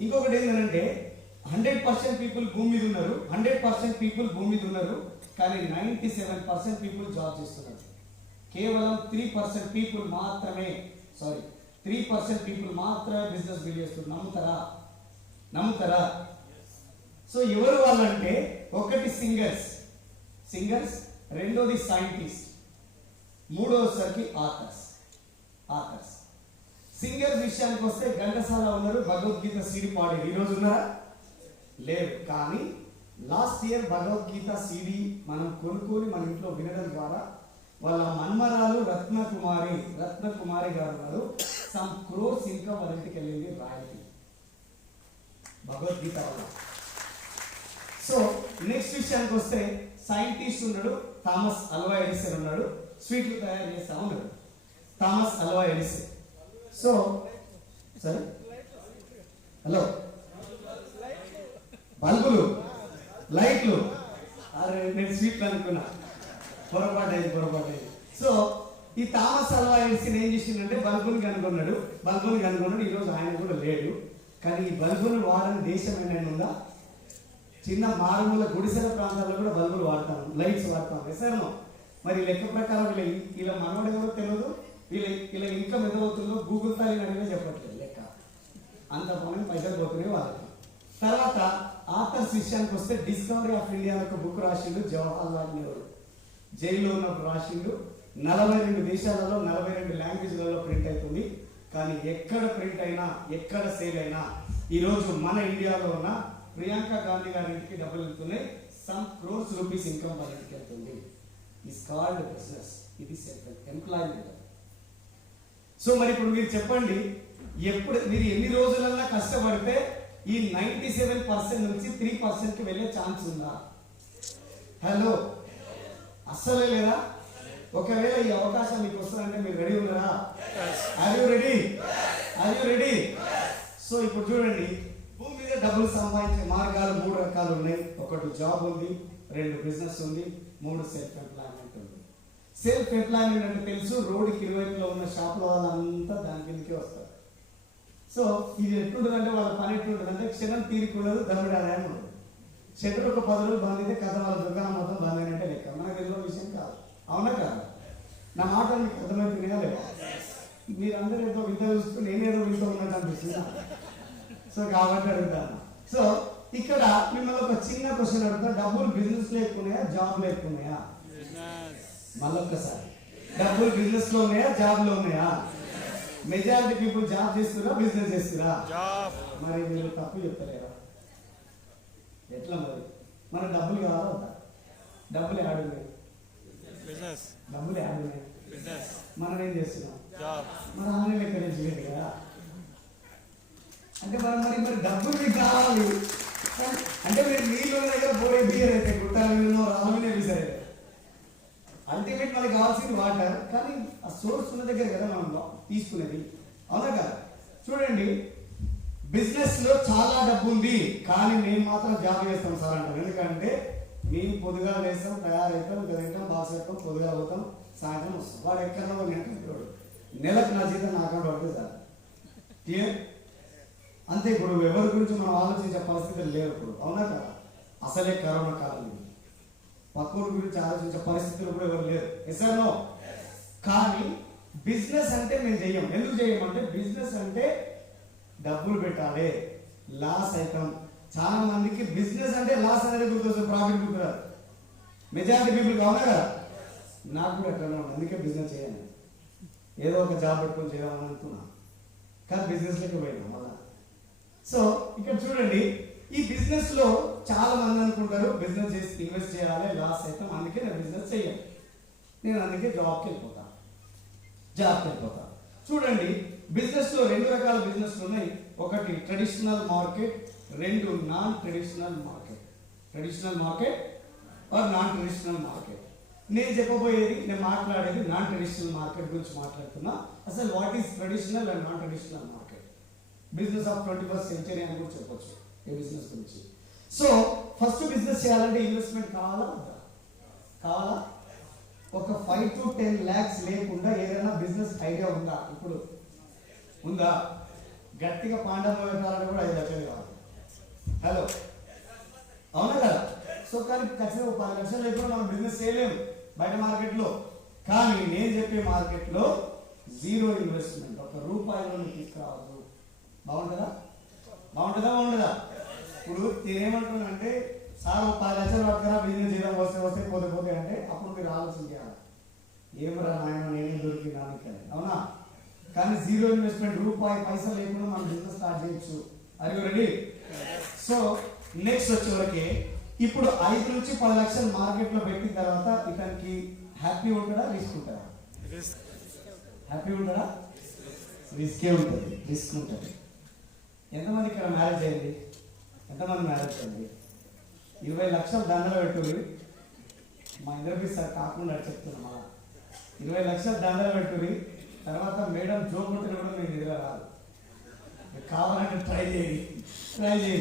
ఇంకొకటి ఏంటంటే 100% పీపుల్ భూమి మీద ఉన్నారు, 100% పీపుల్ భూమి మీద ఉన్నారు, కానీ 97% పీపుల్ జాబ్ చేస్తున్నారు. కేవలం 3% పీపుల్ మాత్రమే 3% పీపుల్ మాత్రమే బిజినెస్ బిల్డ్ చేస్తున్నారు. నమ్ముతారా? సో ఎవరు వాళ్ళంటే, ఒకటి సింగర్స్, రెండోది సైంటిస్ట్, మూడోసరికి ఆథర్స్. సింగర్స్ విషయానికి వస్తే ఘంటసాల ఉన్నారు, భగవద్గీత సీడీ పాడేది. ఈరోజు ఉన్నారా? లేదు. కానీ లాస్ట్ ఇయర్ భగవద్గీత సీడీ మనం కొనుక్కొని మన ఇంట్లో వినడం ద్వారా వాళ్ళ మన్మరాలు రత్నకుమారి గారు ఉన్నారు, సమ్ క్రోర్స్ ఇన్కమ్ వాళ్ళ ఇంటికి వెళ్ళింది రాయల్టీ భగవద్గీత వల్ల. సో నెక్స్ట్ విషయానికి వస్తే సైంటిస్ట్ ఉన్నాడు, థామస్ అల్వా ఎడిసన్ ఉన్నాడు, స్వీట్లు తయారు చేస్తా ఉన్నాడు థామస్ అల్వా ఎడిసన్. సో సరే, హలో, బల్బులు, లైట్లు, అరే నేను స్వీట్లు అనుకున్నా, పొరపాటు అయింది. సో ఈ థామస్ అల్వా ఎడిసన్ ఏం చేసిందంటే బల్బుని కనుగొన్నాడు. ఈరోజు ఆయన కూడా లేడు. కానీ ఈ బల్బును వాడని దేశం ఏమైనా ఉందా? చిన్న మారుమూల గుడిసెల ప్రాంతాల్లో కూడా బల్బులు వాడతాం, లైట్స్ వాడతాం. ఎసరను మరి లెక్క ప్రకారం వీళ్ళ మనవడు ఎవరో తెలియదు, వీళ్ళ ఇన్కమ్ ఎంత అవుతుందో గూగుల్ తాలిని అడిగినా చెప్పట్లేదు లెక్క. అంత పని పైసలు పోతున్నాయి వాళ్ళకి. తర్వాత ఆథర్స్ విషయానికి వస్తే డిస్కవరీ ఆఫ్ ఇండియా ఒక బుక్ రాసిండు జవహర్లాల్ నెహ్రూ. జైల్లో ఉన్నప్పుడు రాసిండు. 42 దేశాలలో 42 లాంగ్వేజ్లలో ప్రింట్ అవుతుంది. కానీ ఎక్కడ ప్రింట్ అయినా ఎక్కడ సేల్ అయినా ఈరోజు మన ఇండియాలో ఉన్న ప్రియాంక గాంధీ గారి ఇంటికి డబ్బులు వెళ్తున్నాయి. సమ్ క్రోర్స్ రూపీస్ ఇన్కమ్ వాళ్ళ ఇంటికి వెళ్తుంది. Is called business. ఇది సెల్ఫ్ ఎంప్లాయ్మెంట్. సో మరి ఇప్పుడు మీరు చెప్పండి, మీరు ఎన్ని రోజులన్నా కష్టపడితే ఈ 97% నుంచి 3%కి వెళ్ళే ఛాన్స్ ఉందా? హలో, అస్సలే లేదా? ఒకవేళ ఈ అవకాశం మీకు వస్తుందంటే మీరు రెడీ ఉన్నారా? Are you ready? సో ఇప్పుడు చూడండి, భూమి మీద డబ్బులు సంపాదించే మార్గాలు 3 రకాలు ఉన్నాయి. 1 జాబ్ ఉంది, 2 బిజినెస్ ఉంది, 3 సెల్ఫ్ ఎంప్లాయ్మెంట్ ఉంది. సెల్ఫ్ ఎంప్లాయ్మెంట్ అంటే తెలుసు, రోడ్డుకి ఇరువైపులో ఉన్న షాప్ల వాళ్ళంతా దాని కిందకే వస్తారు. సో ఇది ఎట్లుంటుందంటే వాళ్ళ పని ఎట్లుంటుందంటే క్షణం తీరికుండదు, దమ్ముడు ఆదాయం ఉండదు. షట్టర్ ఒక 10 రోజులు బంద్ అయితే కథ వాళ్ళ దుకాణం మొత్తం బంద్ అయినట్టే లెక్క. మనకు తెలియని విషయం కాదు, అవునా కాదు? నా మాట మీకు అర్థమవుతున్నాయా లేదా? మీరందరూ ఏదో విద్య చూస్తూ నేనేదో వింటూ ఉన్నట్టు అనిపిస్తుందా? సో కాబట్టి అడుగుతాను. సో ఇక్కడ మిమ్మల్ని ఒక చిన్న క్వశ్చన్ అడుగుతా, డబ్బులు బిజినెస్ లో ఎక్కువ ఉన్నాయా, జాబ్ లో ఎక్కువ ఉన్నాయా? మళ్ళొక్కసారి, డబ్బులు బిజినెస్ లో ఉన్నాయా, జాబ్ లో ఉన్నాయా? మెజారిటీ పీపుల్ జాబ్ చేస్తురా, బిజినెస్ చేస్తురా? మరి మీరు తప్పు చెప్తలేరా? ఎట్లా మరి? మన డబ్బులు కావాలా వద్దా? డబ్బులు ఆడున్నాయి, డబ్బులు ఆడున్నాయి, మనం ఏం చేస్తున్నాం? మన ఆన్లైన్ లెక్క చేయలేదు కదా. అంటే మరి డబ్బులు మీకు కావాలి అంటే మీరు నీళ్ళు దగ్గర పోయి బియర్ అయితే గుట్టాల మీద రాళ్ళ మీద విసారే. అల్టిమేట్ మనకి కావాల్సింది వాటర్, కానీ ఆ సోర్స్ ఉన్న దగ్గర కదా మనం తీసుకునేది, అవునా కదా? చూడండి, బిజినెస్ లో చాలా డబ్బు ఉంది, కానీ మేము మాత్రం జాబ్ చేస్తాం సార్ అంటాం. ఎందుకంటే మేము పొద్దుగా వేస్తాం, తయారవుతాం, తింటాం, బాక్స్ పెడతాం, పొద్దుగా పోతాం, సాయంత్రం వస్తాం. వాడు ఎక్కడో నెలకు నెలకు నా జీతం నా అకౌంట్ పడుతుంది సార్. క్లియర్? అంతే. ఇప్పుడు ఎవరి గురించి మనం ఆలోచించే పరిస్థితులు లేవు ఇప్పుడు, అవునా కదా? అసలే కరోనా కాలం, పక్కూరు గురించి ఆలోచించే పరిస్థితులు కూడా ఎవరు లేరు. ఎస్ఆర్నో? కానీ బిజినెస్ అంటే మేము చెయ్యం. ఎందుకు చెయ్యమంటే బిజినెస్ అంటే డబ్బులు పెట్టాలి, లాస్ అవుతాం. చాలా మందికి బిజినెస్ అంటే లాస్ అనేది గుర్తొస్తుంది, ప్రాఫిట్ గుర్తురాదు. మెజారిటీ పీపుల్, అవునా కదా? నాకు కూడా ఎక్కడ ఉంది, అందుకే బిజినెస్ చేయాలి, ఏదో ఒక జాబ్ పెట్టుకొని చేయాలని అనుకున్నా, కానీ బిజినెస్లోకి పోయినా మళ్ళా. సో ఇక్కడ చూడండి, ఈ బిజినెస్ లో చాలా మంది అనుకుంటారు బిజినెస్ చేసి ఇన్వెస్ట్ చేయాలి, లాస్ అవుతాం, అందుకే నేను బిజినెస్ చేయాలి, నేను అందుకే జాబ్కి వెళ్ళిపోతాను. చూడండి, బిజినెస్ లో 2 రకాల బిజినెస్లు ఉన్నాయి. ఒకటి traditional market, 2 non traditional market. Traditional market or non traditional market. నేను మాట్లాడేది నాన్ ట్రెడిషనల్ మార్కెట్ గురించి మాట్లాడుతున్నా. అసలు what is traditional and non traditional market, business of 21st century అని కూడా చెప్పొచ్చు ఈ బిజినెస్ గురించి. సో ఫస్ట్ బిజినెస్ చేయాలంటే ఇన్వెస్ట్మెంట్ కావాలా? ఒక 5 to 10 lakhs లేకుండా ఏదైనా బిజినెస్ ఐడియా ఉందా? ఇప్పుడు ఉందా? గట్టిగా పాండవ పెట్టాలంటే కూడా 5 లక్షలు కావాలి. హలో, అవునా కదా? సో కానీ ఖచ్చితంగా 10 లక్షలు లేకుండా మనం బిజినెస్ చేయలేము బయట మార్కెట్లో. కానీ నేను చెప్పే మార్కెట్లో 0 ఇన్వెస్ట్మెంట్, 1 రూపాయలు తీసుకురావద్దు. బాగుంటుందా? ఇప్పుడు నేనేమంటున్నానంటే, సార్ 10 లక్షలు పట్టుకురా బిజినెస్ చేయడం వస్తే పోతే అంటే అప్పుడు మీరు ఆలోచించాలి, ఏమరా నాయన నేనే దొరికినాను, అవునా? కానీ 0 ఇన్వెస్ట్మెంట్, రూపాయి పైసలు లేకుండా మనం బిజినెస్ స్టార్ట్ చేయొచ్చు. Are you ready? So next వచ్చేవరకే, ఇప్పుడు 5 నుంచి 10 లక్షలు మార్కెట్లో పెట్టిన తర్వాత ఇతనికి హ్యాపీ ఉంటాడా, రిస్క్ ఉంటాడా? హ్యాపీ ఉంటాడా? రిస్కే ఉంటుంది, రిస్క్ ఉంటుంది. ఎంతమంది ఇక్కడ మ్యారేజ్ అయింది? 20 లక్షలు దండలు పెట్టుకుని, మా ఇద్దరికి సార్ కాకుండా చెప్తున్నాం, అలా 20 లక్షలు దండలు పెట్టుకుని తర్వాత మేడం జోక్ కొట్టిన కూడా మీకు నిద్ర రాదు. కావాలంటే ట్రై చేయండి.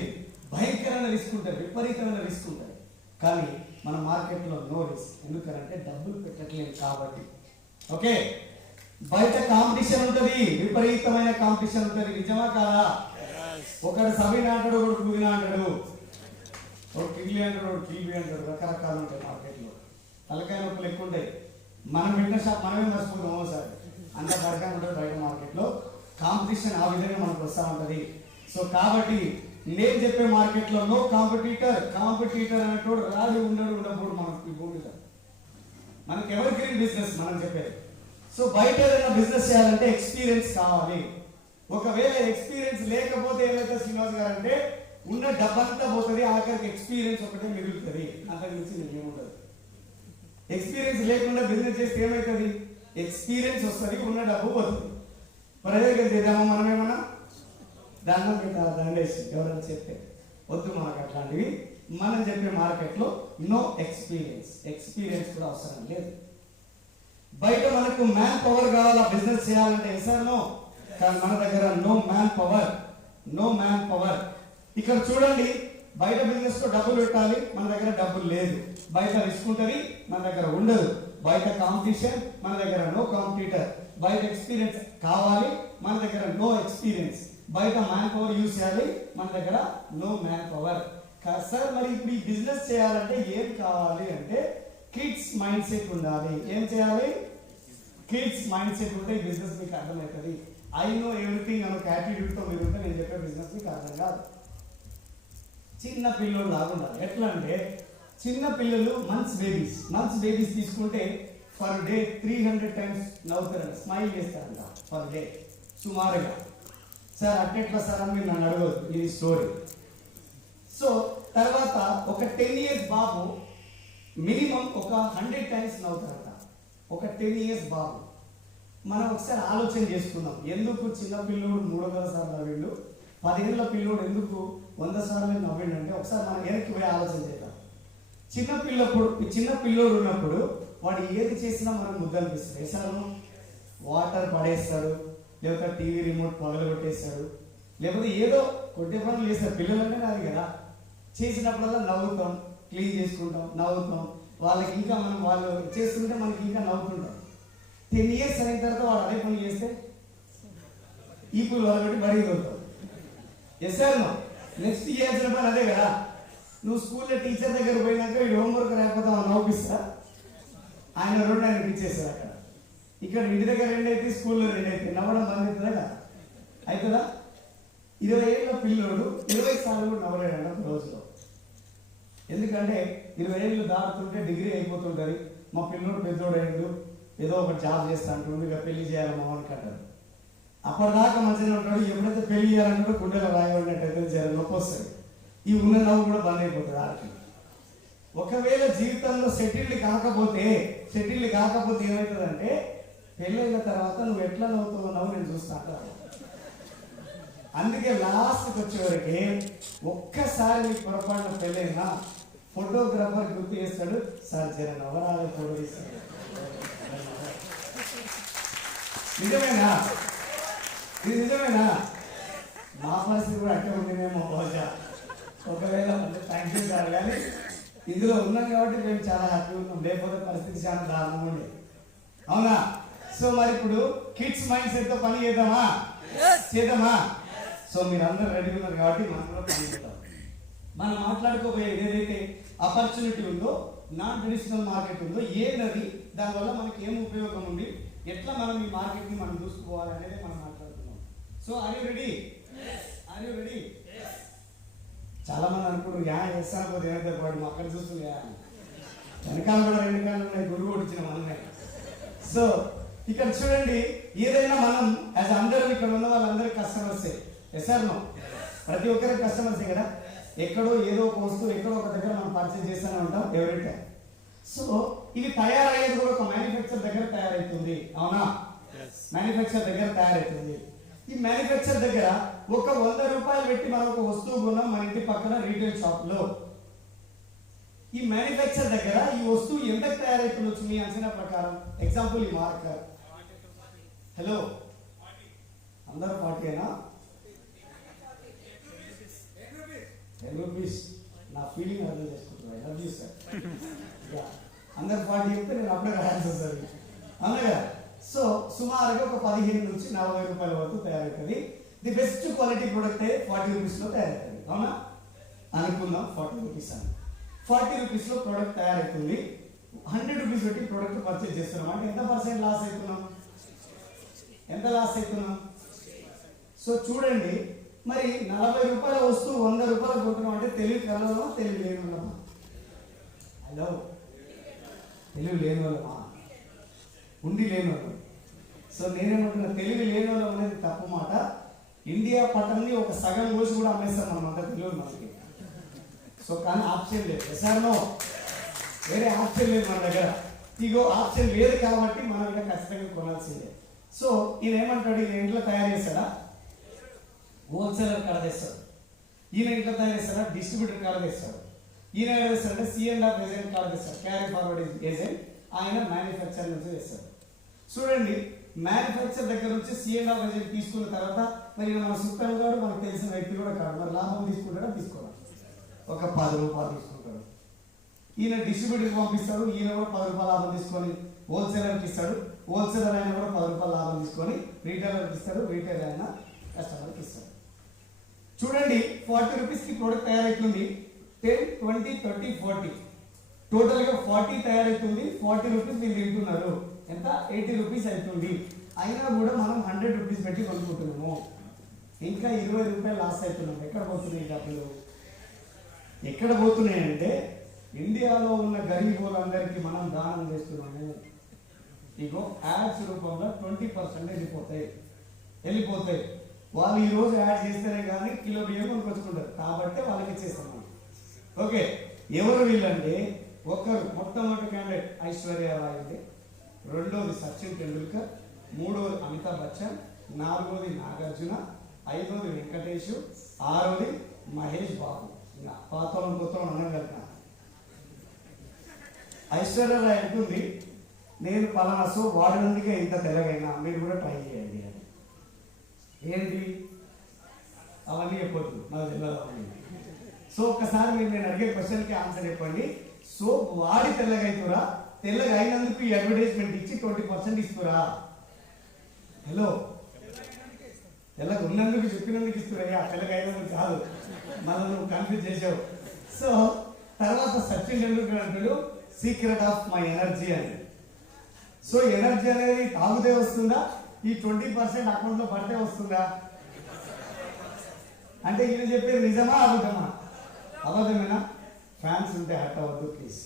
భయంకరమైన రిస్క్ ఉంటుంది, విపరీతమైన రిస్క్ ఉంటుంది. కానీ మన మార్కెట్లో నో రిస్క్, ఎందుకంటే డబ్బులు పెట్టట్లేదు కాబట్టి. ఓకే, బయట కాంపిటీషన్ ఉంటది, విపరీతమైన కాంపిటీషన్ ఉంటది. నిజమా కాదా? ఒకడు సబీనా అంటాడు, ఒకడు పుదీనా అంటాడు, ఒకడు కిడ్లీ అంటాడు, ఒకడు కిడ్లీ అంటాడు. రకరకాలు ఉంటాయి మార్కెట్లో. తలకాయ నొప్పులు ఎక్కువ ఉంటాయి. మనం పెట్టిన షాప్ మనమే మర్చిపోతాం సార్. అంత తలకాయ ఉంటుంది బయట మార్కెట్లో. కాంపిటీషన్ ఆ విధంగా మనకు వస్తూ ఉంటది. సో కాబట్టి నేను చెప్పే మార్కెట్లో నో కాంపిటీటర్. కాంపిటీటర్ అనేటోడు రాడు, ఉండకూడదు మనకి భూమిలో. మనకి ఎవర్ గ్రీన్ బిజినెస్ మనం చెప్పేది. సో బయట ఏదైనా బిజినెస్ చేయాలంటే ఎక్స్పీరియన్స్ కావాలి. ఒకవేళ ఎక్స్పీరియన్స్ లేకపోతే ఏమైతే శ్రీనివాస్ గారు అంటే ఉన్న డబ్బంతా పోతుంది, ఆఖరికి ఎక్స్పీరియన్స్ ఒకటే మిగులుతుంది. అంతకు మించి ఏముండదు. ఎక్స్పీరియన్స్ లేకుండా బిజినెస్ చేస్తే ఏమవుతుంది? ఎక్స్పీరియన్స్ వస్తుంది, ఉన్న డబ్బు పోతుంది. ప్రయోగం చేద్దామా మనం ఏమన్నా? దండం పెట్టాలి, దండేసి ఎవరైనా చెప్తే వద్దు మనకు అట్లాంటివి. మనం చెప్పే మార్కెట్లో నో ఎక్స్పీరియన్స్. ఎక్స్పీరియన్స్ కూడా అవసరం లేదు. బయట మనకు మ్యాన్ పవర్ కావాలా బిజినెస్ చేయాలంటే? Sir no. కానీ మన దగ్గర no man power, no man power. ఇక్కడ చూడండి, బయట బిజినెస్ లో డబ్బులు పెట్టాలి, మన దగ్గర డబ్బులు లేదు. బయట రిస్క్ ఉంటుంది, మన దగ్గర ఉండదు. బయట కాంపిటీషన్, మన దగ్గర నో కాంపిటీటర్. బయట ఎక్స్పీరియన్స్ కావాలి, మన దగ్గర నో ఎక్స్పీరియన్స్. బయట మ్యాన్ పవర్ యూజ్ చేయాలి, మన దగ్గర నో మ్యాన్ పవర్. సార్ మరి ఇప్పుడు ఈ బిజినెస్ చేయాలంటే ఏం కావాలి అంటే కిడ్స్ మైండ్ సెట్ ఉండాలి. ఏం చేయాలి? కిడ్స్ మైండ్ సెట్ ఉంటే ఈ బిజినెస్ మీకు అర్థమవుతుంది. ఐ నో ఎవ్రీథింగ్ అనే యాటిట్యూడ్ తో మీరు ఉంటే నేను చెప్పే బిజినెస్ మీకు అర్థం కాదు. చిన్న పిల్లలు లాగుండాలి. ఎట్లా అంటే చిన్న పిల్లలు మంత్స్ బేబీస్ తీసుకుంటే ఫర్ డే 300 times నవ్వుతారంట, స్మైల్ చేస్తారంట ఫర్ డే సుమారుగా. సార్ అట్టెట్లా సార్ అని మీరు నన్ను అడగదు, ఇది స్టోరీ. సో తర్వాత ఒక 10 years బాబు మినిమం ఒక 100 times నవ్వుతారంట. ఒక 10 years బాబు. మనం ఒకసారి ఆలోచన చేసుకుందాం, ఎందుకు చిన్న పిల్లోడు 300 సార్లు నవ్విండు, 10 ఏళ్ళ పిల్లోడు ఎందుకు 100 సార్లు నవ్విండు అంటే ఒకసారి మనం వెనక్కి పోయి ఆలోచన చేద్దాం. చిన్న పిల్లోడు ఉన్నప్పుడు వాడు ఏది చేసినా మనకు ముద్ద అనిపిస్తుంది. వేసాను వాటర్ పడేస్తాడు, లేకపోతే టీవీ రిమోట్ పగలు కొట్టేస్తాడు, లేకపోతే ఏదో కొట్టే పనులు చేస్తారు. పిల్లలు అంటే అది కదా. చేసినప్పుడల్లా నవ్వుతాం, క్లీన్ చేసుకుంటాం, నవ్వుతాం. వాళ్ళకి ఇంకా మనం వాళ్ళు చేస్తుంటే మనకి ఇంకా నవ్వుతుంటాం. 10 years అయిన తర్వాత వాడు అదే పని చేస్తే ఈపులు వాళ్ళబట్టి బడికి వెళ్తాం. ఎస్ఆర్నో నెక్స్ట్ చేయాల్సిన పని అదే కదా. నువ్వు స్కూల్లో టీచర్ దగ్గర పోయినాక ఈ హోంవర్క్ రాకపోతావు నవ్వుపిస్తా, ఆయన 2 ఆయనకి ఇచ్చేస్తారు. అక్కడ ఇక్కడ ఇంటి దగ్గర 2 అయితే స్కూల్లో 2 అయితే నవ్వడం బంద్ అవుతుందా కదా? అవుతుందా? 20 ఏళ్ళ పిల్లోడు 20 సార్లు కూడా నవ్వలేడంట ఒక రోజులో. ఎందుకంటే 20 ఏళ్ళు దాటుతుంటే డిగ్రీ అయిపోతుంటుంది. మా పిల్లోడు పెద్దోడు అయ్యిండు, ఏదో ఒక జాబ్ చేస్తా అంటుండు, ఇక పెళ్లి చేయాలి మా వానికి అంటారు. అప్పటిదాకా మంచిగా ఉంటాడు. ఎప్పుడైతే పెళ్లి చేయాలంటే గుండెలో రాయబడినట్టయితే జర నొప్పి వస్తుంది. ఈ ఉన్న నవ్వు కూడా బంద్ అయిపోతుంది ఆడికి. ఒకవేళ జీవితంలో సెటిల్డ్ కాకపోతే ఏమవుతుందంటే పెళ్ళైన తర్వాత నువ్వు ఎట్లా నవ్వుతావు నవ్వు నేను చూస్తా అంటారు. అందుకే లాస్ట్కి వచ్చేవరకు ఒక్కసారి మీకు పొరపాటున పెళ్ళైనా ఫోటోగ్రాఫర్ గుర్తు చేస్తాడు, సార్ జర నవరాలు ఫోటో తీస్తాడు. నిజమేనా? ఇది నిజమేనా? మా పరిస్థితి కూడా అట్టే ఉంటేనేమో బహుశా. ఒకవేళ థ్యాంక్ యూ సార్, కానీ ఇందులో ఉన్నాం కాబట్టి మేము చాలా హ్యాపీగా ఉన్నాం. లేకపోతే పరిస్థితి చాలా దారుణంగా ఉండేది. అవునా? సో మరి ఇప్పుడు కిడ్స్ మైండ్ సెట్ తో పని చేద్దామా? సో మీరు అందరూ రెడీ ఉన్నారు కాబట్టి మనం కూడా పని చేద్దాం. మనం మాట్లాడుకోబోయేది ఏదైతే ఆపర్చునిటీ ఉందో, నాన్ ట్రెడిషనల్ మార్కెట్ ఉందో, ఏంటది, దానివల్ల మనకి ఏం ఉపయోగం ఉంది, ఎట్లా మనం ఈ మార్కెట్ ని మనం చూసుకోవాలి అనేది మనం మాట్లాడుతున్నాం. So are you ready? చాలా మంది అనుకుంటారు చేస్తాను పోతే ఏమైతే వాడు అక్కడ చూస్తుంది వెనకాల కూడా 2 కాళ్ళు ఉన్నాయి, గురువు వచ్చిన మనమే. సో ఇక్కడ చూడండి, ఏదైనా మనం యాజ్ అందరూ ఇక్కడ ఉన్న వాళ్ళందరూ కస్టమర్సే. ఎస్ఆర్నో ప్రతి ఒక్కరికి కస్టమర్సే కదా. ఎక్కడో ఏదో ఒక వస్తువు ఎక్కడో ఒక దగ్గర మనం పర్చేజ్ చేస్తూనే ఉంటాం ఎవ్రీ టైం. సో ఇది తయారయ్యేది కూడా ఒక మ్యానుఫ్యాక్చర్ దగ్గర తయారవుతుంది. అవునా? మ్యానుఫ్యాక్చర్ దగ్గర తయారవుతుంది. ఈ మ్యానుఫ్యాక్చర్ దగ్గర ఒక 100 రూపాయలు పెట్టి మనం ఒక వస్తువు కొన్నాం మన ఇంటి పక్కన రీటైల్ షాప్ లో. ఈ మ్యానుఫ్యాక్చర్ దగ్గర ఈ వస్తువు ఎంతకు తయారైతుండొచ్చు మీ అంచనా ప్రకారం? ఎగ్జాంపుల్ ఈ మార్కర్. హలో అందరూ 40 అయినా? 10 రూపీస్. నా ఫీలింగ్ అర్థం చేసుకుంటున్నాను. అందరు 40 చెప్తే నేను అప్పుడే రాయాల్సి వస్తుంది. అవునా కదా? సో సుమారుగా ఒక 15 నుంచి 40 రూపాయల వరకు తయారవుతుంది. ది బెస్ట్ క్వాలిటీ ప్రొడక్ట్ 40 రూపీస్లో తయారవుతుంది. అవునా అనుకుందాం, 40 రూపీస్ అని. 40 రూపీస్లో ప్రోడక్ట్ తయారవుతుంది. 100 రూపీస్ పెట్టి ప్రోడక్ట్ పర్చేజ్ చేస్తున్నాం అంటే ఎంత పర్సెంట్ లాస్ అవుతున్నాం? ఎంత లాస్ అవుతున్నాం? సో చూడండి, మరి 40 రూపాయల వస్తువు 100 రూపాయలు కొట్టున్నాం అంటే తెలివి కలవమా తెలివి లేని వాళ్ళమా? హలో, తెలివి లేని వాళ్ళమా? ఉండి లేని వాళ్ళు. సో నేనేమంటున్నా, తెలివి లేని వాళ్ళం అనేది తప్పు మాట. ఇండియా పట్టణాన్ని ఒక సగం కోసి కూడా అమ్మేస్తాం మనం అంతా తెలియదు మనకి. సో కానీ ఆప్షన్ లేదు. ఎస్ఆర్నో వేరే ఆప్షన్ లేదు మన దగ్గర. ఇగో ఆప్షన్ లేదు కాబట్టి మనం ఇంకా ఖచ్చితంగా కొనాల్సిందే. సో ఈయన ఏమంటాడు, ఈయన ఇంట్లో తయారు చేస్తాడా? హోల్సేలర్ కాడ తెస్తాడు. ఈయన ఇంట్లో తయారు చేస్తాడా? డిస్ట్రిబ్యూటర్ కాడ తెస్తాడు. ఈయన ఏం చేస్తాడంటే C&F ఏజెంట్ కాడ తెస్తాడు. క్యారీ ఫార్వర్డ్ ఏజెంట్, ఆయన మ్యానుఫ్యాక్చర్ నుంచి తెస్తాడు. చూడండి, మ్యానుఫ్యాక్చర్ దగ్గర నుంచి C&F ఏజెంట్ తీసుకున్న తర్వాత మరి మన సుత్తలు గారు మనకు తెలిసిన వ్యక్తి కూడా కాదు, మరి లాభం తీసుకుంటాడా? తీసుకోవాలి. ఒక 10 రూపాయలు తీసుకుంటాడు. ఈయన డిస్ట్రిబ్యూటర్కి పంపిస్తాడు. ఈయన కూడా 10 రూపాయలు లాభం తీసుకొని హోల్సేలర్కి ఇస్తాడు. హోల్సేలర్ ఆయన కూడా 10 రూపాయలు లాభం తీసుకొని రీటైలర్కి ఇస్తాడు. రీటైలర్ ఆయన కస్టమర్కి ఇస్తాడు. చూడండి, 40 రూపీస్కి ప్రోడక్ట్ తయారవుతుంది. 10, 20, 30, 40 టోటల్గా 40 తయారవుతుంది. 40 రూపీస్ మీరు తింటున్నారు. ఎంత? 80 రూపీస్ అవుతుంది. అయినా కూడా మనం 100 రూపీస్ పెట్టి కొనుక్కుంటున్నాము. ఇంకా 20 రూపాయలు లాస్ అవుతున్నాం. ఎక్కడ పోతున్నాయి డబ్బులు? ఎక్కడ పోతున్నాయంటే ఇండియాలో ఉన్న గరీబులందరికీ మనం దానం చేస్తున్నాము. ఇగో యాడ్స్ రూపంలో 20% వెళ్ళిపోతాయి. వాళ్ళు ఈ రోజు యాడ్ చేస్తేనే కానీ కిలో బియ్యం కొనుక్కొచ్చుకుంటారు కాబట్టి వాళ్ళకి ఇచ్చేస్తాం. ఓకే, ఎవరు వీళ్ళంటే ఒకరు మొట్టమొదటి క్యాండిడేట్ ఐశ్వర్య రాయ్ ఉంది, రెండోది సచిన్ టెండూల్కర్, మూడోది అమితాబ్ బచ్చన్, నాలుగోది నాగార్జున, ఐదోది వెంకటేష్, ఆరోది మహేష్ బాబు. ఇంకా పాతలం కొత్తలం అనగలుగుతాను. ఐశ్వర్య రాయ్ అంటుంది, నేను పలానా సో వాడినందుకే ఇంత తెల్లగైనా, మీరు కూడా ట్రై చేయండి అని. ఏంటి అవన్నీ చెప్పొద్దు, నాకు తెలియదు. సో ఒక్కసారి మీరు నేను అడిగే క్వశ్చన్కి ఆన్సర్ చెప్పండి. సో వాడి తెల్లగైతురా, తెల్లగా అయినందుకు ఈ అడ్వర్టైజ్మెంట్ ఇచ్చి 20% ఇస్తురా? హలో, తెల్లగా ఉన్నందుకు చెప్పినందుకు ఇస్తురా? తెల్లగా అయినందుకు కాదు, మళ్ళీ నువ్వు కన్ఫ్యూజ్ చేసావు. సో తర్వాత సచిన్ టెండూల్కర్ అంటాడు, సీక్రెట్ ఆఫ్ మై ఎనర్జీ అని. సో ఎనర్జీ అనేది తాగుతే వస్తుందా? ఈ 20% అకౌంట్లో పడితే వస్తుందా? అంటే ఈయన చెప్పేది నిజమా అబద్ధమా? అబద్ధమేనా? ఫ్యాన్స్ ఉంటే హర్ట్ అవ్వద్దు ప్లీజ్,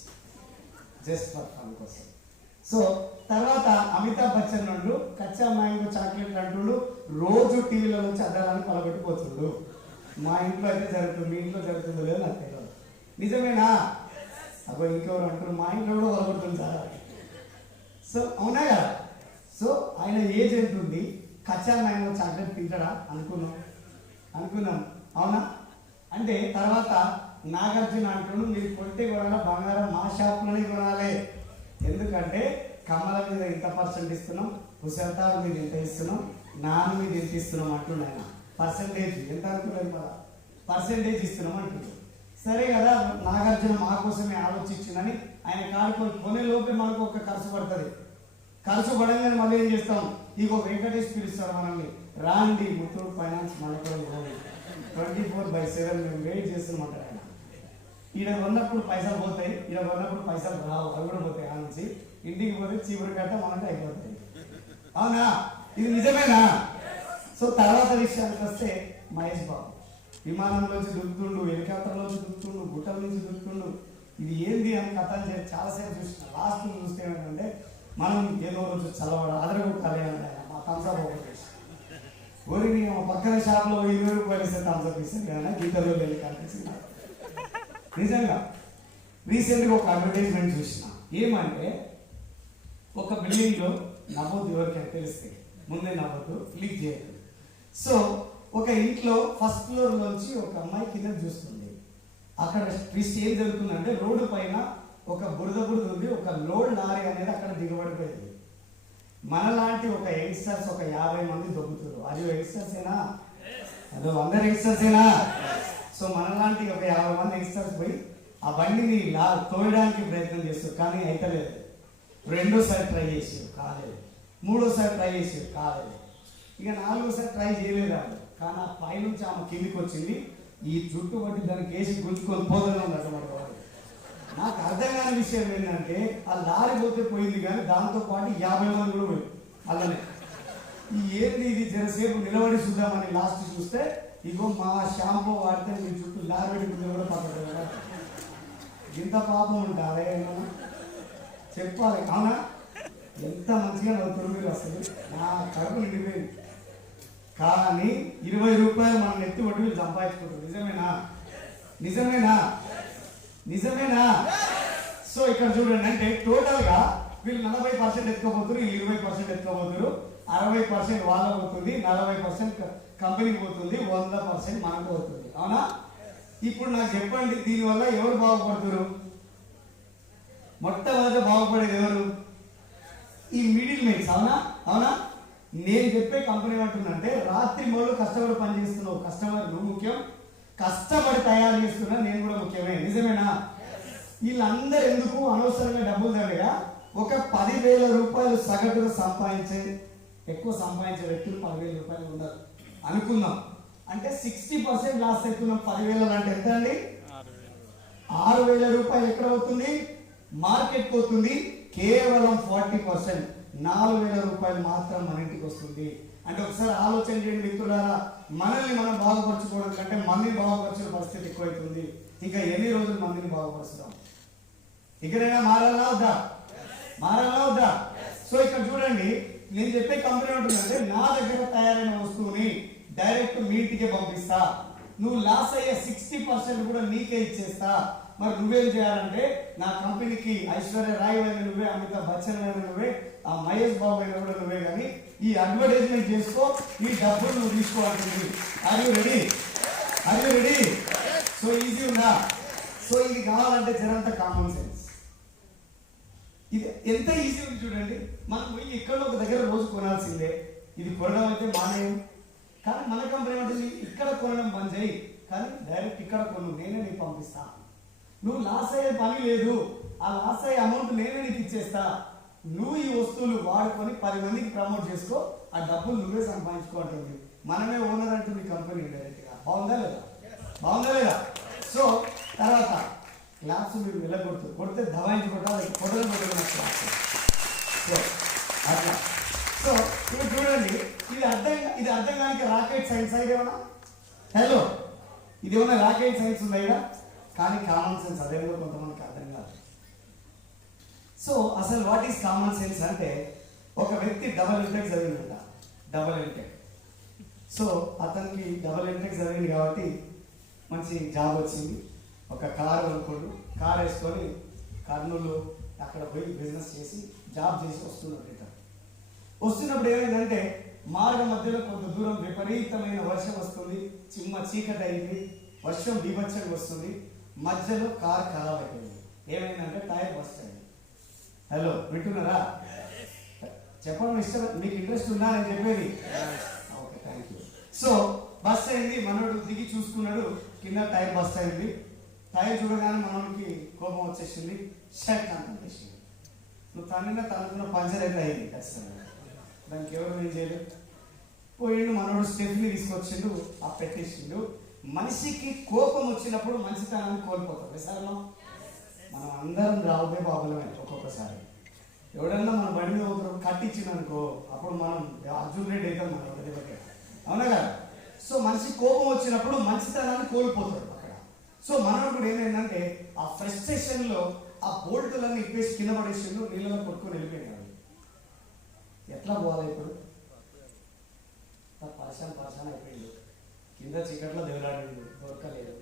జస్ట్ ఫర్ ఫన్ కోసం. సో తర్వాత అమితాబ్ బచ్చన్ నుండు కచ్చా మ్యాంగో చాక్లెట్ అంటుండు, రోజు టీవీలో నుంచి అద్దాలని పలగొట్టిపోతుండు. మా ఇంట్లో అయితే జరుగుతుంది, మీ ఇంట్లో జరుగుతుందో లేదో నాకు తెలియదు. నిజమేనా? అబ్బో ఇంకెవరు అంటారు, మా ఇంట్లో కూడా పలగొడుతుంది సార్. సో అవునా కదా? సో ఆయన ఏజ్ ఎంత ఉంది, కచ్చా మ్యాంగో చాక్లెట్ తింటాడా అనుకున్నాం. అవునా? అంటే తర్వాత నాగార్జున అంటున్నాడు, మీరు కొట్టే కొనాలా బంగారం మా షాప్లోనే కొనాలి. ఎందుకంటే కమల మీద ఇంత % ఇస్తున్నాం, హుసెల్తార్ మీద ఎంత ఇస్తున్నాం, నాన్ మీద ఎంత ఇస్తున్నాం అంటుండే ఆయన. పర్సంటేజ్ ఎంత అనుకున్నాను కదా, పర్సంటేజ్ ఇస్తున్నాం అంటున్నాడు. సరే కదా, నాగార్జున మా కోసమే ఆలోచించిందని ఆయన కాడుకొని కొనే లోపే మనకు ఒక ఖర్చు పడుతుంది. ఖర్చు పడంగానే మళ్ళీ ఏం చేస్తాం, ఇగో వెంకటేష్ పిలుస్తారు మనల్ని, రాండి ముత్తూట్ ఫైనాన్స్ మనకు 24/7 మేము వెయిట్ చేస్తున్నామంటారు ఆయన. ఈడ కొన్నప్పుడు పైసలు పోతాయి, ఈడ కొన్నప్పుడు పైసలు రావు, అవి కూడా పోతాయి. ఆ నుంచి ఇంటికి పోతే చీపురు కట్ట మనకు అయిపోతాయి. అవునా? ఇది నిజమేనా? సో తర్వాత విషయానికి వస్తే మహేష్ బాబు విమానంలోంచి దుక్కుతుండు, హెలికాప్టర్లోంచి దుక్కుతుండు, గుట్టల నుంచి దుక్కుతుండు. ఇది ఏంది అని కథలు చేసి చాలాసేపు చూసిన. లాస్ట్ చూస్తే ఏంటంటే మనం ఏదో రోజు చదవడం అదరగొట్టాలి అంటే మా థమ్స్అప్ ఒకటి ఊరికి మా పక్కన షాప్లో 20 రూపాయలు ఇస్తే థమ్స్అప్ ఇస్తాను కదా, గీతలో వెళ్ళి కనిపించింది. నిజంగా రీసెంట్గా ఒక అడ్వర్టైజ్మెంట్ చూసిన. ఏమంటే ఒక బిల్డింగ్లో నవ్వద్దు, ఎవరికైనా తెలిస్తే ముందే నవ్వద్దు, లీక్ చేయద్దు. సో ఒక ఇంట్లో ఫస్ట్ ఫ్లోర్ నుంచి ఒక అమ్మాయి కింద చూస్తుంది. అక్కడ ట్విస్ట్ ఏం జరుగుతుందంటే రోడ్డు పైన ఒక బురద ఉంది, ఒక లోడ్ లారీ అనేది అక్కడ దిగబడిపోయింది. మనలాంటి ఒక యంగ్స్టర్స్ ఒక 50 మంది దొబ్బుతారు. అది యంగ్స్టర్స్ ఏనా? అదో అందరు యంగ్స్టర్స్ ఏనా? సో మనలాంటి ఒక 50 మంది యంగ్స్టర్స్ పోయి ఆ బండిని తోయడానికి ప్రయత్నం చేస్తారు, కానీ అయితలేదు. రెండోసారి ట్రై చేసారు, కాలేదు. మూడోసారి ట్రై చేసారు కాలేదు. ఇక నాలుగోసారి ట్రై చేయలేదు వాళ్ళు. కానీ ఆ పైనుంచి ఆమె కిందికి వచ్చింది, ఈ జుట్టు బట్టి దానికి వేసి గుంజుకొని పోతూనే ఉంది అన్నమాట. నాకు అర్థం కాని విషయం ఏంటంటే ఆ లారీ పోతే పోయింది, కానీ దాంతో పాటు 50 మంది కూడా పోయింది అలానే. ఈ ఏంది ఇది జరసేపు నిలబడి చూద్దామని లాస్ట్ చూస్తే ఇగో మా షాంపూ వాడితే మీ చుట్టూ లారీ పెట్టుకుంటే కూడా పక్కన కదా. ఇంత పాపం ఉంటారే చెప్పాలి. అవునా? ఎంత మంచిగా నవ్వుతారు మీరు, అసలు నా కడుపు నిండిపోయింది. కానీ 20 రూపాయలు మనం ఎత్తి పట్టి వీళ్ళు సంపాదించుకుంటారు. నిజమేనా? నిజమేనా? నిజమేనా? సో ఇక్కడ చూడండి, అంటే టోటల్ గా వీళ్ళు 40% ఎత్తుకోబోతున్నారు, వీళ్ళు 20% ఎత్తుకోబోతున్నారు. 60% వాళ్ళకు పోతుంది, 40% కంపెనీకి పోతుంది, 100% మనకు పోతుంది. అవునా? ఇప్పుడు నాకు చెప్పండి, దీనివల్ల ఎవరు బాగుపడుతున్నారు? మొట్టమొదట బాగుపడేది ఎవరు? ఈ మిడిల్ మెన్స్. అవునా? అవునా? నేను చెప్పే కంపెనీ ఏమంటుందంటే, రాత్రి మూడు కష్టపడి పనిచేస్తున్నావు, కస్టమర్ నువ్వు ముఖ్యం, కష్టపడి తయారు చేస్తున్నా నేను కూడా ముఖ్యమే. నిజమేనా? వీళ్ళందరూ ఎందుకు అనవసరంగా డబ్బులు దండగా ఒక 10,000 రూపాయలు సగటుగా సంపాదించే, ఎక్కువ సంపాదించే వ్యక్తులు 10,000 రూపాయలు ఉన్నారు అనుకుందాం. అంటే 60% లాస్ అవుతున్నాం. 10,000 అంటే ఎంత అండి? 6,000 రూపాయలు ఎక్కడ అవుతుంది? మార్కెట్ పోతుంది. కేవలం 40% 4,000 రూపాయలు మాత్రం మన ఇంటికి వస్తుంది. అంటే ఒకసారి ఆలోచన చేయండి మిత్రులారా, మనల్ని మనం బాగుపరచుకోవడం కంటే మందిని బాగుపరిచిన పరిస్థితి ఎక్కువైతుంది. ఇంకా ఎన్ని రోజులు మందిని బాగుపరుస్తాం? ఇక్కడైనా మారాలా వద్దా? మారాలా వద్దా? సో ఇక్కడ చూడండి, నేను చెప్పే కంపెనీ ఉంటుందంటే, నా దగ్గర తయారైన వస్తువుని డైరెక్ట్ మీ ఇంటికే పంపిస్తా, నువ్వు లాస్ అయ్యే 60% కూడా నీకే ఇచ్చేస్తా. మరి నువ్వేం చేయాలంటే, నా కంపెనీకి ఐశ్వర్య రాయ్ అయిన నువ్వే, అమితాబ్ బచ్చన్ అయిన నువ్వే, ఆ మహేష్ బాబు అయిన కూడా నువ్వే, కానీ ఈ అడ్వర్టైజ్మెంట్ చేసుకో, ఈ డబ్బులు నువ్వు తీసుకోవాల్సింది. Are you ready? Are you ready? So easy ఉందా? సో ఇది కావాలంటే జరంత కామన్ సెన్స్. ఇది ఎంత ఈజీ ఉంది చూడండి. మనం పోయి ఎక్కడో ఒక దగ్గర రోజు కొనాల్సిందే. ఇది కొనడం అయితే మానేయం, కానీ మన కంపెనీ ఉంటుంది, ఇక్కడ కొనడం బంద్ చేయి, కానీ డైరెక్ట్ ఇక్కడ కొను, నేనే నీకు పంపిస్తా. నువ్వు లాస్ అయ్యే పని లేదు, ఆ లాస్ అయ్యే అమౌంట్ నేనే నీకు ఇచ్చేస్తా. నువ్వు ఈ వస్తువులు వాడుకొని 10 మందికి ప్రమోట్ చేసుకో, ఆ డబ్బులు నువ్వే సంపాదించుకో అంటుంది. మనమే ఓనర్ అంటుంది కంపెనీ డైరెక్ట్ గా. బాగుందా లేదా? బాగుందా లేదా? సో తర్వాత క్లాప్స్ మీరు వెళ్ళగొడుతూ కొడితే దవాయించి కొట్టాలి, కొట్టలు కొట్టడం క్లాప్స్. సో అట్లా. సో ఇప్పుడు చూడండి, ఇది అర్థం కానికి రాకెట్ సైన్స్ అయితే ఏమన్నా? హలో, ఇది ఏమన్నా రాకెట్ సైన్స్ ఉందా ఇక్కడ? కానీ కామన్ సెన్స్ అదేమో కొంతమందికి అర్థం కాదు. సో అసలు వాట్ ఈస్ కామన్ సెన్స్ అంటే, ఒక వ్యక్తి డబల్ ఎంటెక్ చదివిందంట, డబల్ ఎంటెక్. సో అతనికి డబల్ ఎంటెక్ చదివింది కాబట్టి మంచి జాబ్ వచ్చింది. ఒక కారు కొనుక్కోడు, కారు వేసుకొని కర్నూలు అక్కడ పోయి బిజినెస్ చేసి జాబ్ చేసి వస్తున్నాడు. రిటర్న్ వస్తున్నప్పుడు ఏమైందంటే, మార్గ మధ్యలో కొంత దూరం విపరీతమైన వర్షం వస్తుంది, చిమ్మ చీకటి అయింది, వర్షం బీభత్సంగా వస్తుంది, మధ్యలో కార్ ఖరాబ్ అయిపోయింది. ఏమైందంటే టైర్ బస్ట్ అయింది. హలో, వింటున్నారా? చెప్పడం ఇష్టం, మీకు ఇంట్రెస్ట్ ఉందా అని చెప్పేది? Okay, thank you. So bus అయింది, మనోడు దిగి చూసుకున్నాడు, కింద టైర్ బస్ట్ అయింది. టైర్ చూడగానే మనోడికి కోపం వచ్చేసింది, షర్ట్ అంతేసింది. నువ్వు తనుకున్న పంచర్ అయితే అయింది ఖచ్చితంగా, దానికి ఎవరు ఏం చేయలేదు. పోయిండు మనోడు, స్టెఫ్ని తీసుకొచ్చిండు, ఆ పెట్టేసిండు. మనిషికి కోపం వచ్చినప్పుడు మంచితనాన్ని కోల్పోతాం. సార్ మనం అందరం రావుదే బాబులమే. ఒక్కొక్కసారి ఎవడన్నా మన బండి మీద ఒకరు కట్టించిందనుకో, అప్పుడు మనం అర్జున్ రెడ్డి అయితే మనం ఒకటి బట్టే, అవునా కదా? సో మనిషి కోపం వచ్చినప్పుడు మంచితనాన్ని కోల్పోతాడు అక్కడ. సో మనోడు కూడా ఏమైందంటే, ఆ ఫ్రస్ట్రేషన్ లో ఆ బోల్టులన్నీ ఇప్పేసి కింద పడేసిండు, నీళ్ళలో కొట్టుకొని వెళ్ళిపోయాడు. ఎట్లా పోవాలి ఇప్పుడు? పరేషాన్ అయిపోయిండు, కింద చీకట్లో దేవులాడిండు, దొరకలేదు.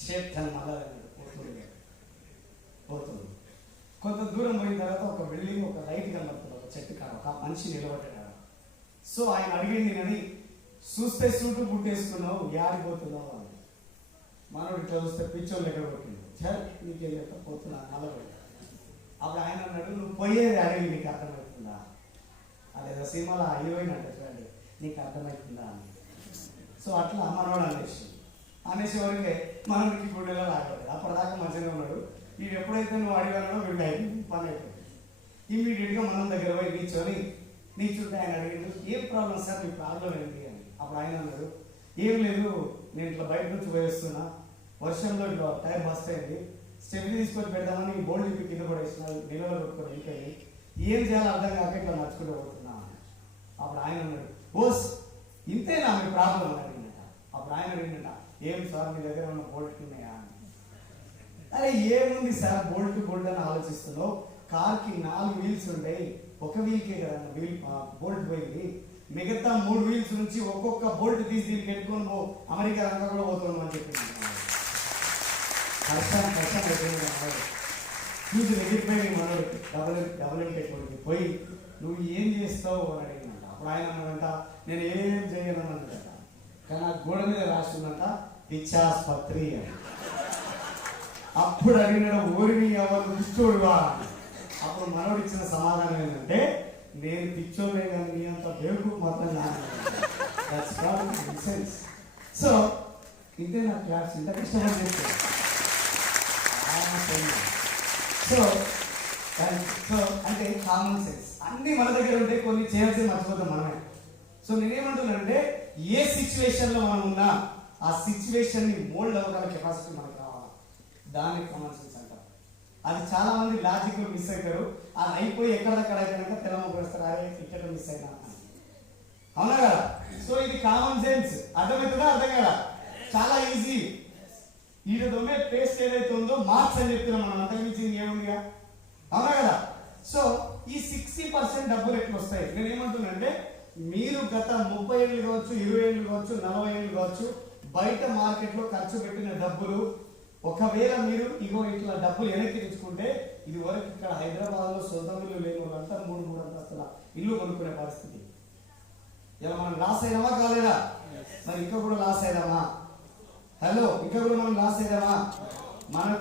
షేప్ తను మళ్ళా పోతుంది. కొంత దూరం పోయిన తర్వాత ఒక బిల్డింగ్, ఒక లైట్ కనబడుతుంది, ఒక చెట్టు కాడ ఒక మనిషి నిలబడ్డాడు. సో ఆయన అడిగింది, కానీ చూస్తే సూటు గుట్టేసుకున్నావు, యాడిపోతున్నావు అని. మనోడు ఇట్లా చూస్తే పిచ్చోళ్ళు ఎక్కడ కొట్టిండు, సార్ నీకేం చెప్తా పోతున్నా నల్లబడి. అప్పుడు ఆయన అన్నాడు, నువ్వు పోయేది అడిగి నీకు అర్థమవుతుందా? అదేదో సినిమాలో హీరోయిన్ అంటే చూడండి, నీకు అర్థమవుతుందా అని. సో అట్లా మనోడు అనేసేవరకే మనకి గుండెలో లాగబడ్డాడు. అప్పటిదాకా మంచిగా ఉన్నాడు. వీడు ఎప్పుడైతే నువ్వు అడిగానో వీడు అయిపోయింది, పని అయిపోయింది. ఇమ్మీడియట్గా మనం దగ్గర పోయి నిల్చొని, నీ చుట్టూ ఆయన అడిగాడు, ఏం ప్రాబ్లం సార్, మీ ప్రాబ్లం ఏంటి అని. అప్పుడు ఆయన అన్నాడు, ఏం లేదు, నేను ఇట్లా బయట నుంచి పోయేస్తున్నా, వర్షంలో ఇట్లా టైర్ బస్ట్ అయింది, స్టెప్ తీసుకొని పెడదామని బోల్డ్ ఇప్పి కింద పడేసిన, నిలవలో పెట్టుకొని వెళ్ళిపోయింది, ఏం చేయాలో అర్థం కాక ఇట్లా నడుచుకుంటూ పోతున్నా. అప్పుడు ఆయన అన్నాడు, ఓస్ ఇంతేనా మీ ప్రాబ్లం అని అడిగినట. అప్పుడు ఆయన అడిగినట, ఏం సార్ మీ దగ్గర ఉన్న బోల్ట్ ఉన్నాయా అని. అరే ఏముంది సార్, బోల్ట్ బోల్ట్ అని ఆలోచిస్తున్నావు, కార్కి 4 వీల్స్ ఉంటాయి, ఒక వీల్కే కదా వీల్ బోల్ట్ పోయింది, మిగతా 3 వీల్స్ నుంచి ఒక్కొక్క బోల్ట్ తీసి దీనికి పెట్టుకొని అమెరికా రంగా కూడా పోతున్నాం అని చెప్పింది. చూసి ఎగిరిపోయి మనోడు డబుల్ ఎంటెక్కి పోయి నువ్వు ఏం చేస్తావు అని అడిగినంట. అప్పుడు ఆయన అన్నాడంట, నేను ఏం చేయను అన్నట, కానీ ఆ గోడ మీద రాస్తుందంట పిచ్చాస్పత్రి అని. అప్పుడు అడిగినాడు, ఊరిని ఎవరు పిచ్చోడువా. అప్పుడు మనోడు ఇచ్చిన సమాధానం ఏంటంటే, నేను పిచ్చోడే కానీ నీ అంత బేకు మాత్రం సో ఇంతే నా క్లాస్, ఇంత కష్టపడి చేస్తాను. సో సో అంటే కామన్ సెన్స్ అన్ని మన దగ్గర ఉంటే కొన్ని చేయాల్సి మర్చిపోతాం మనమే. సో నేనేమంటున్నానంటే, ఏ సిచ్యువేషన్ లో మనం ఉన్నా ఆ సిచ్యువేషన్ ని మోల్డ్ అవ్వగల కెపాసిటీ మనకు కావాలి, దాన్ని కామన్ సెన్స్ అంటారు. అది చాలా మంది లాజిక్ మిస్ అవుతారు, అది అయిపోయి ఎక్కడక్కడ అయిపోయినాక తెల్లమొక్క వస్తారు, అరే ఇక్కడ మిస్ అయినా, అవునా కదా. సో ఇది కామన్ సెన్స్, అర్థమవుతుందా అర్థం కదా, చాలా ఈజీ. వీటితోనే టేస్ట్ ఏదైతే ఉందో మార్క్స్ అని చెప్తున్నాం మనం, అంతకుమించి ఏముందిగా, అవునా కదా. సో ఈ 60% డబ్బులు ఎట్లా వస్తాయి, నేను ఏమంటున్నానంటే, మీరు గత 30 ఏళ్ళు కావచ్చు, 20 ఏళ్ళు కావచ్చు, 40 ఏళ్ళు కావచ్చు, బయట మార్కెట్ లో ఖర్చు పెట్టిన డబ్బులు, ఒకవేళ మీరు ఇగో ఇట్లా డబ్బులు వెనక్కి తెచ్చుకుంటే, ఇది వరకు ఇక్కడ హైదరాబాద్ లో సొంత ఇల్లు లేని వాళ్ళంతా 3 అంతస్తుల ఇల్లు కొనుక్కునే పరిస్థితి. ఇలా మనం లాస్ అయినామా కాలేదా, మరి ఇంకా కూడా లాస్ అయినామా, హలో ఇంకా కూడా మనం లాస్ అయ్యామా,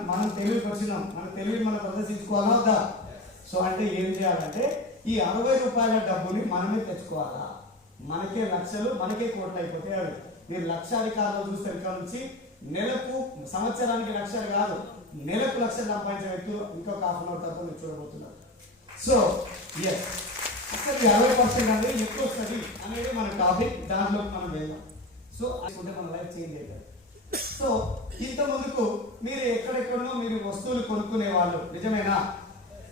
మనం తెలివికి వచ్చినాం, మన తెలివి మనం ప్రదర్శించుకోవాలా వద్దా. సో అంటే ఏం చేయాలంటే, ఈ 60 రూపాయల డబ్బుని మనమే తెచ్చుకోవాలా, మనకే లక్షలు మనకే కోట్లు అయిపోతే. అవి మీరు లక్షాధికారులు చూస్తే ఇక్కడ నుంచి నెలకు సంవత్సరానికి లక్షలు కాదు, నెలకు లక్షలు సంపాదించే వ్యక్తులు ఇంకొక హాఫ్ అన్ అవర్ తర్వాత మీరు చూడబోతున్నారు. సో ఎస్, అసలు 60% అనేది ఎక్కువ వస్తుంది అనేది మన టాపిక్, దాంట్లో మనం వెళ్దాం. సో అనుకుంటే మన లైఫ్ చేంజ్ అవుతుంది. సో ఇంత ముందుకు మీరు ఎక్కడెక్కడో మీరు వస్తువులు కొనుక్కునే వాళ్ళు, నిజమేనా,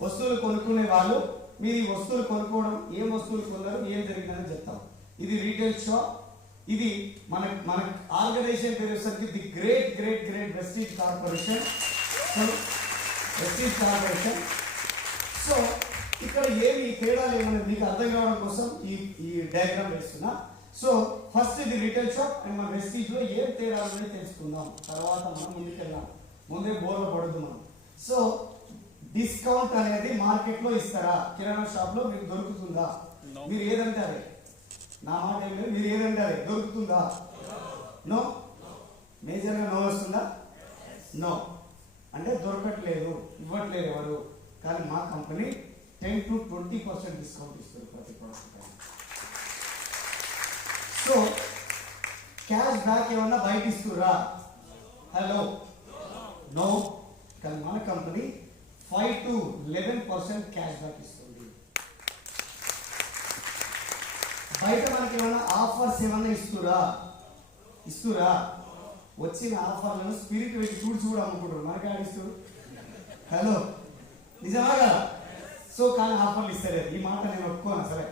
వస్తువులు కొనుక్కునే వాళ్ళు, మీరు ఈ వస్తువులు కొనుక్కోవడం, ఏం వస్తువులు కొన్నారు, ఏం జరిగిందని చెప్తాం. ఇది రీటైల్ షాప్, ఇది మన ఆర్గనైజేషన్ పేరు వచ్చేసరికి the great great great Vestige corporation. Vestige corporation. So ఇక్కడ ఏమి తేడాలు ఏమనేది మీకు అర్థం కావడం కోసం ఈ డయాగ్రామ్ వేస్తున్నా. సో ఫస్ట్ ఇది రీటైల్ షాప్ అండ్ మన వెస్టీజ్ లో ఏం తేడాలు అనేది తెలుసుకుందాం, తర్వాత మనం ముందుకెళ్దాం, ముందే బోర్లో పడుతుంది మనం. సో డిస్కౌంట్ అనేది మార్కెట్ లో ఇస్తారా, కిరాణా షాప్ లో మీకు దొరుకుతుందా, మీరు ఏదంటే అదే, నా మాట ఏం లేదు, మీరు ఏదంటే అదే దొరుకుతుందా, నో, మేజర్ గా నో వస్తుందా, నో అంటే దొరకట్లేదు, ఇవ్వట్లేదు ఎవరు, కానీ మా కంపెనీ 10 to 20% డిస్కౌంట్ ఇస్తారు ప్రతి ప్రోడక్ట్. సో క్యాష్ బ్యాక్ ఏమన్నా బయట ఇస్తురా, హలో, నో, కానీ మన కంపెనీ 5 to 11% క్యాష్ బ్యాక్ ఇస్తుంది. బయట మనకి ఏమన్నా ఆఫర్స్ ఏమన్నా ఇస్తురా, వచ్చిన ఆఫర్లను స్పిరిట్ పెట్టి చూడు అమ్ముకుంటారు, మనకి ఆడిస్తారు, హలో, నిజమా కదా. సో కానీ ఆఫర్లు ఇస్తారు, ఈ మాట నేను ఒప్పుకోను సరే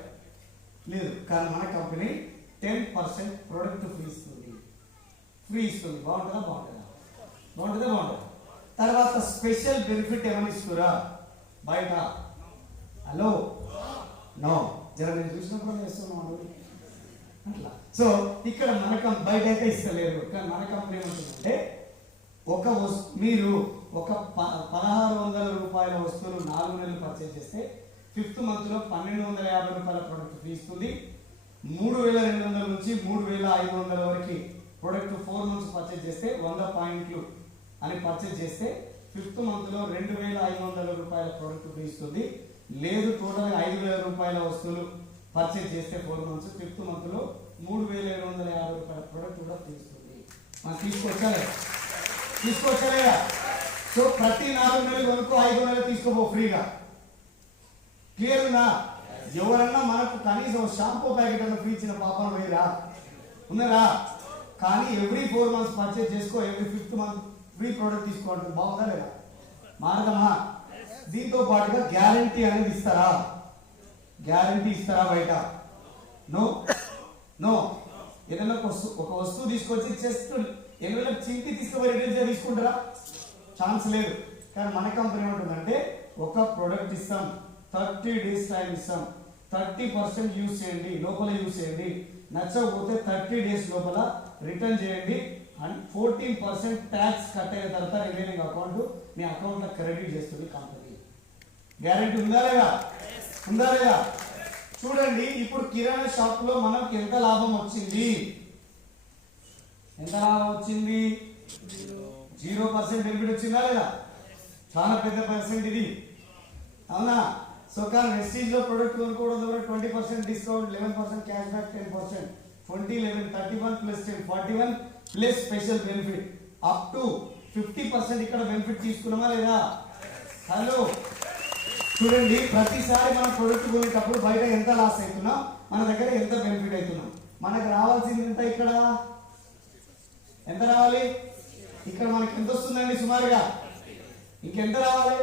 లేదు, కానీ మన కంపెనీ 10% ప్రోడక్ట్ ఫ్రీ ఇస్తుంది. బాగుంటుందా. తర్వాత స్పెషల్ బెనిఫిట్ ఏమైనా ఇస్తురా బయట, హలో, నో, జర నేను చూసినప్పుడు చేస్తున్నాను అట్లా. సో ఇక్కడ మన బయట అయితే ఇస్తలేరు, కానీ మన కంపెనీ ఏమంటుందంటే, మీరు ఒక 1600 రూపాయల వస్తువులు 4 నెలలు పర్చేజ్ చేస్తే 5th మంత్ లో 1250 రూపాయల ప్రోడక్ట్ ఫ్రీ ఇస్తుంది. 3200 నుంచి 3500 వరకు ప్రోడక్ట్ 4 మంత్స్ పర్చేజ్ చేస్తే 100 పాయింట్లు అని పర్చేజ్ చేస్తే 5th మంత్ లో 2500 రూపాయల ప్రోడక్ట్ ఫ్రీ ఇస్తుంది. లేదు టోటల్ 5000 రూపాయల వస్తువులు పర్చేజ్ చేస్తే 4 మంత్స్ 5th మంత్ లో 3750 రూపాయల ప్రోడక్ట్ కూడా ఫ్రీ ఇస్తుంది. మనం తీసుకొచ్చలేదా. సో ప్రతి 4 నెలలు కొనుక్కో 5 నెలలు తీసుకోపో ఫ్రీగా. క్లియర్ ఉందా? ఎవరన్నా మనకు కనీసం షాంపూ ప్యాకెట్ అన్న ఫ్రీ ఇచ్చిన పాపం వేయరా ఉన్నారా? కానీ ఎవ్రీ 4 months పర్చేజ్ చేసుకో, every 5th month free product తీసుకోవడం బాగుందా లేదా? మార్గమా? దీంతో పాటుగా గ్యారంటీ అనేది ఇస్తారా? గ్యారంటీ ఇస్తారా బయట? No no. ఏదైనా ఒక వస్తువు తీసుకొచ్చి జస్ట్ ఎన్వెలప్ చింపి తీసుకుపోయి రిటర్న్ తీసుకుంటారా? ఛాన్స్ లేదు. కానీ మన కంపెనీ ఏమంటుందంటే ఒక ప్రోడక్ట్ ఇస్తాం, 30 days టైం ఇస్తాం, 30% యూజ్ చేయండి, లోపల యూజ్ చేయండి, నచ్చకపోతే 30 days లోపల రిటర్న్ చేయండి అండ్ 14% ట్యాక్స్ కట్ అయిన తర్వాత రిమైనింగ్ అకౌంట్ మీ అకౌంట్ లో క్రెడిట్ చేస్తుంది కంపెనీ. గ్యారెంటీ ఉందా లేదా? ఉందా లేదా? చూడండి, ఇప్పుడు కిరాణా షాప్ లో మనకు ఎంత లాభం వచ్చింది? ఎంత లాభం వచ్చింది? 0% బెనిఫిట్ వచ్చిందా లేదా? చాలా పెద్ద పర్సెంట్ ఇది, అవునా? సో కానీ వెస్టీజ్ లో ప్రొడక్ట్ కొనుక్కోవడం ద్వారా 20% discount, 11% cash back, 10%, 20, 11, 31 plus 10, 41 plus special benefit up to 50% ఇక్కడ బెనిఫిట్ తీసుకున్నామా లేదా? హలో, చూడండి, ప్రతిసారి మనం ప్రొడక్ట్ కొనేటప్పుడు బయట ఎంత లాస్ అవుతున్నాం, మన దగ్గర ఎంత బెనిఫిట్ అవుతున్నాం. మనకు రావాల్సింది ఎంత? ఇక్కడ ఎంత రావాలి? ఇక్కడ మనకి ఎంత వస్తుందండి సుమారుగా? ఇంకెంత రావాలి?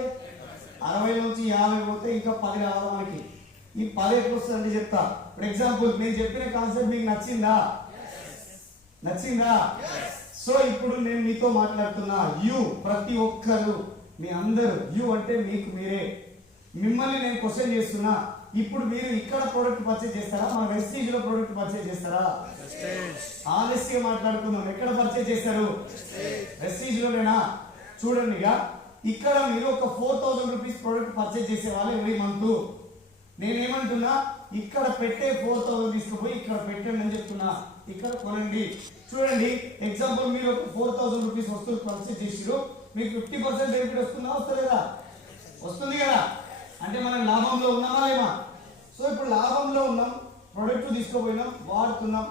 60 నుంచి 50 పోతే ఇంకా 10 రావాలి మనకి. ఈ 10 ఎట్లా వస్తుందండి చెప్తా. ఫర్ ఎగ్జాంపుల్, నేను చెప్పిన కాన్సెప్ట్ మీకు నచ్చిందా? నచ్చిందా? సో ఇప్పుడు నేను మీతో మాట్లాడుతున్నా. యు ప్రతి ఒక్కరు, మీ అందరూ, యు అంటే మీకు మీరే, మిమ్మల్ని నేను క్వశ్చన్ చేస్తున్నా. ఇప్పుడు మీరు ఇక్కడ ప్రోడక్ట్ పర్చేజ్ చేస్తారా? మన వెస్టీజ్ లో ప్రోడక్ట్ పర్చేజ్ చేస్తారా? ఆనెస్ట్ గా మాట్లాడుకుందాం. ఎక్కడ పర్చేజ్ చేస్తారు? వెస్టీజ్ లోనేనా? చూడండి, ఇక్కడ మీరు ఒక 4000 రూపీస్ ప్రోడక్ట్ పర్చేజ్ చేసే వాళ్ళు ఎవ్రీ మంత్. నేనేమంటున్నా, ఇక్కడ పెట్టే 4000 తీసుకుపోయి ఇక్కడ పెట్టండి అని చెప్తున్నా. ఇక్కడ కొనండి. చూడండి, ఎగ్జాంపుల్, మీరు ఒక 4000 రూపీస్ వస్తువులు పర్చేజ్ చేసిరు, మీకు 50% బెనిఫిట్ వస్తుందా? వస్తలేదా? వస్తుంది కదా. అంటే మనం లాభంలో ఉన్నామా లేమా? సో ఇప్పుడు లాభంలో ఉన్నాం, ప్రొడక్ట్ తీసుకుపోయినాం, వాడుతున్నాం.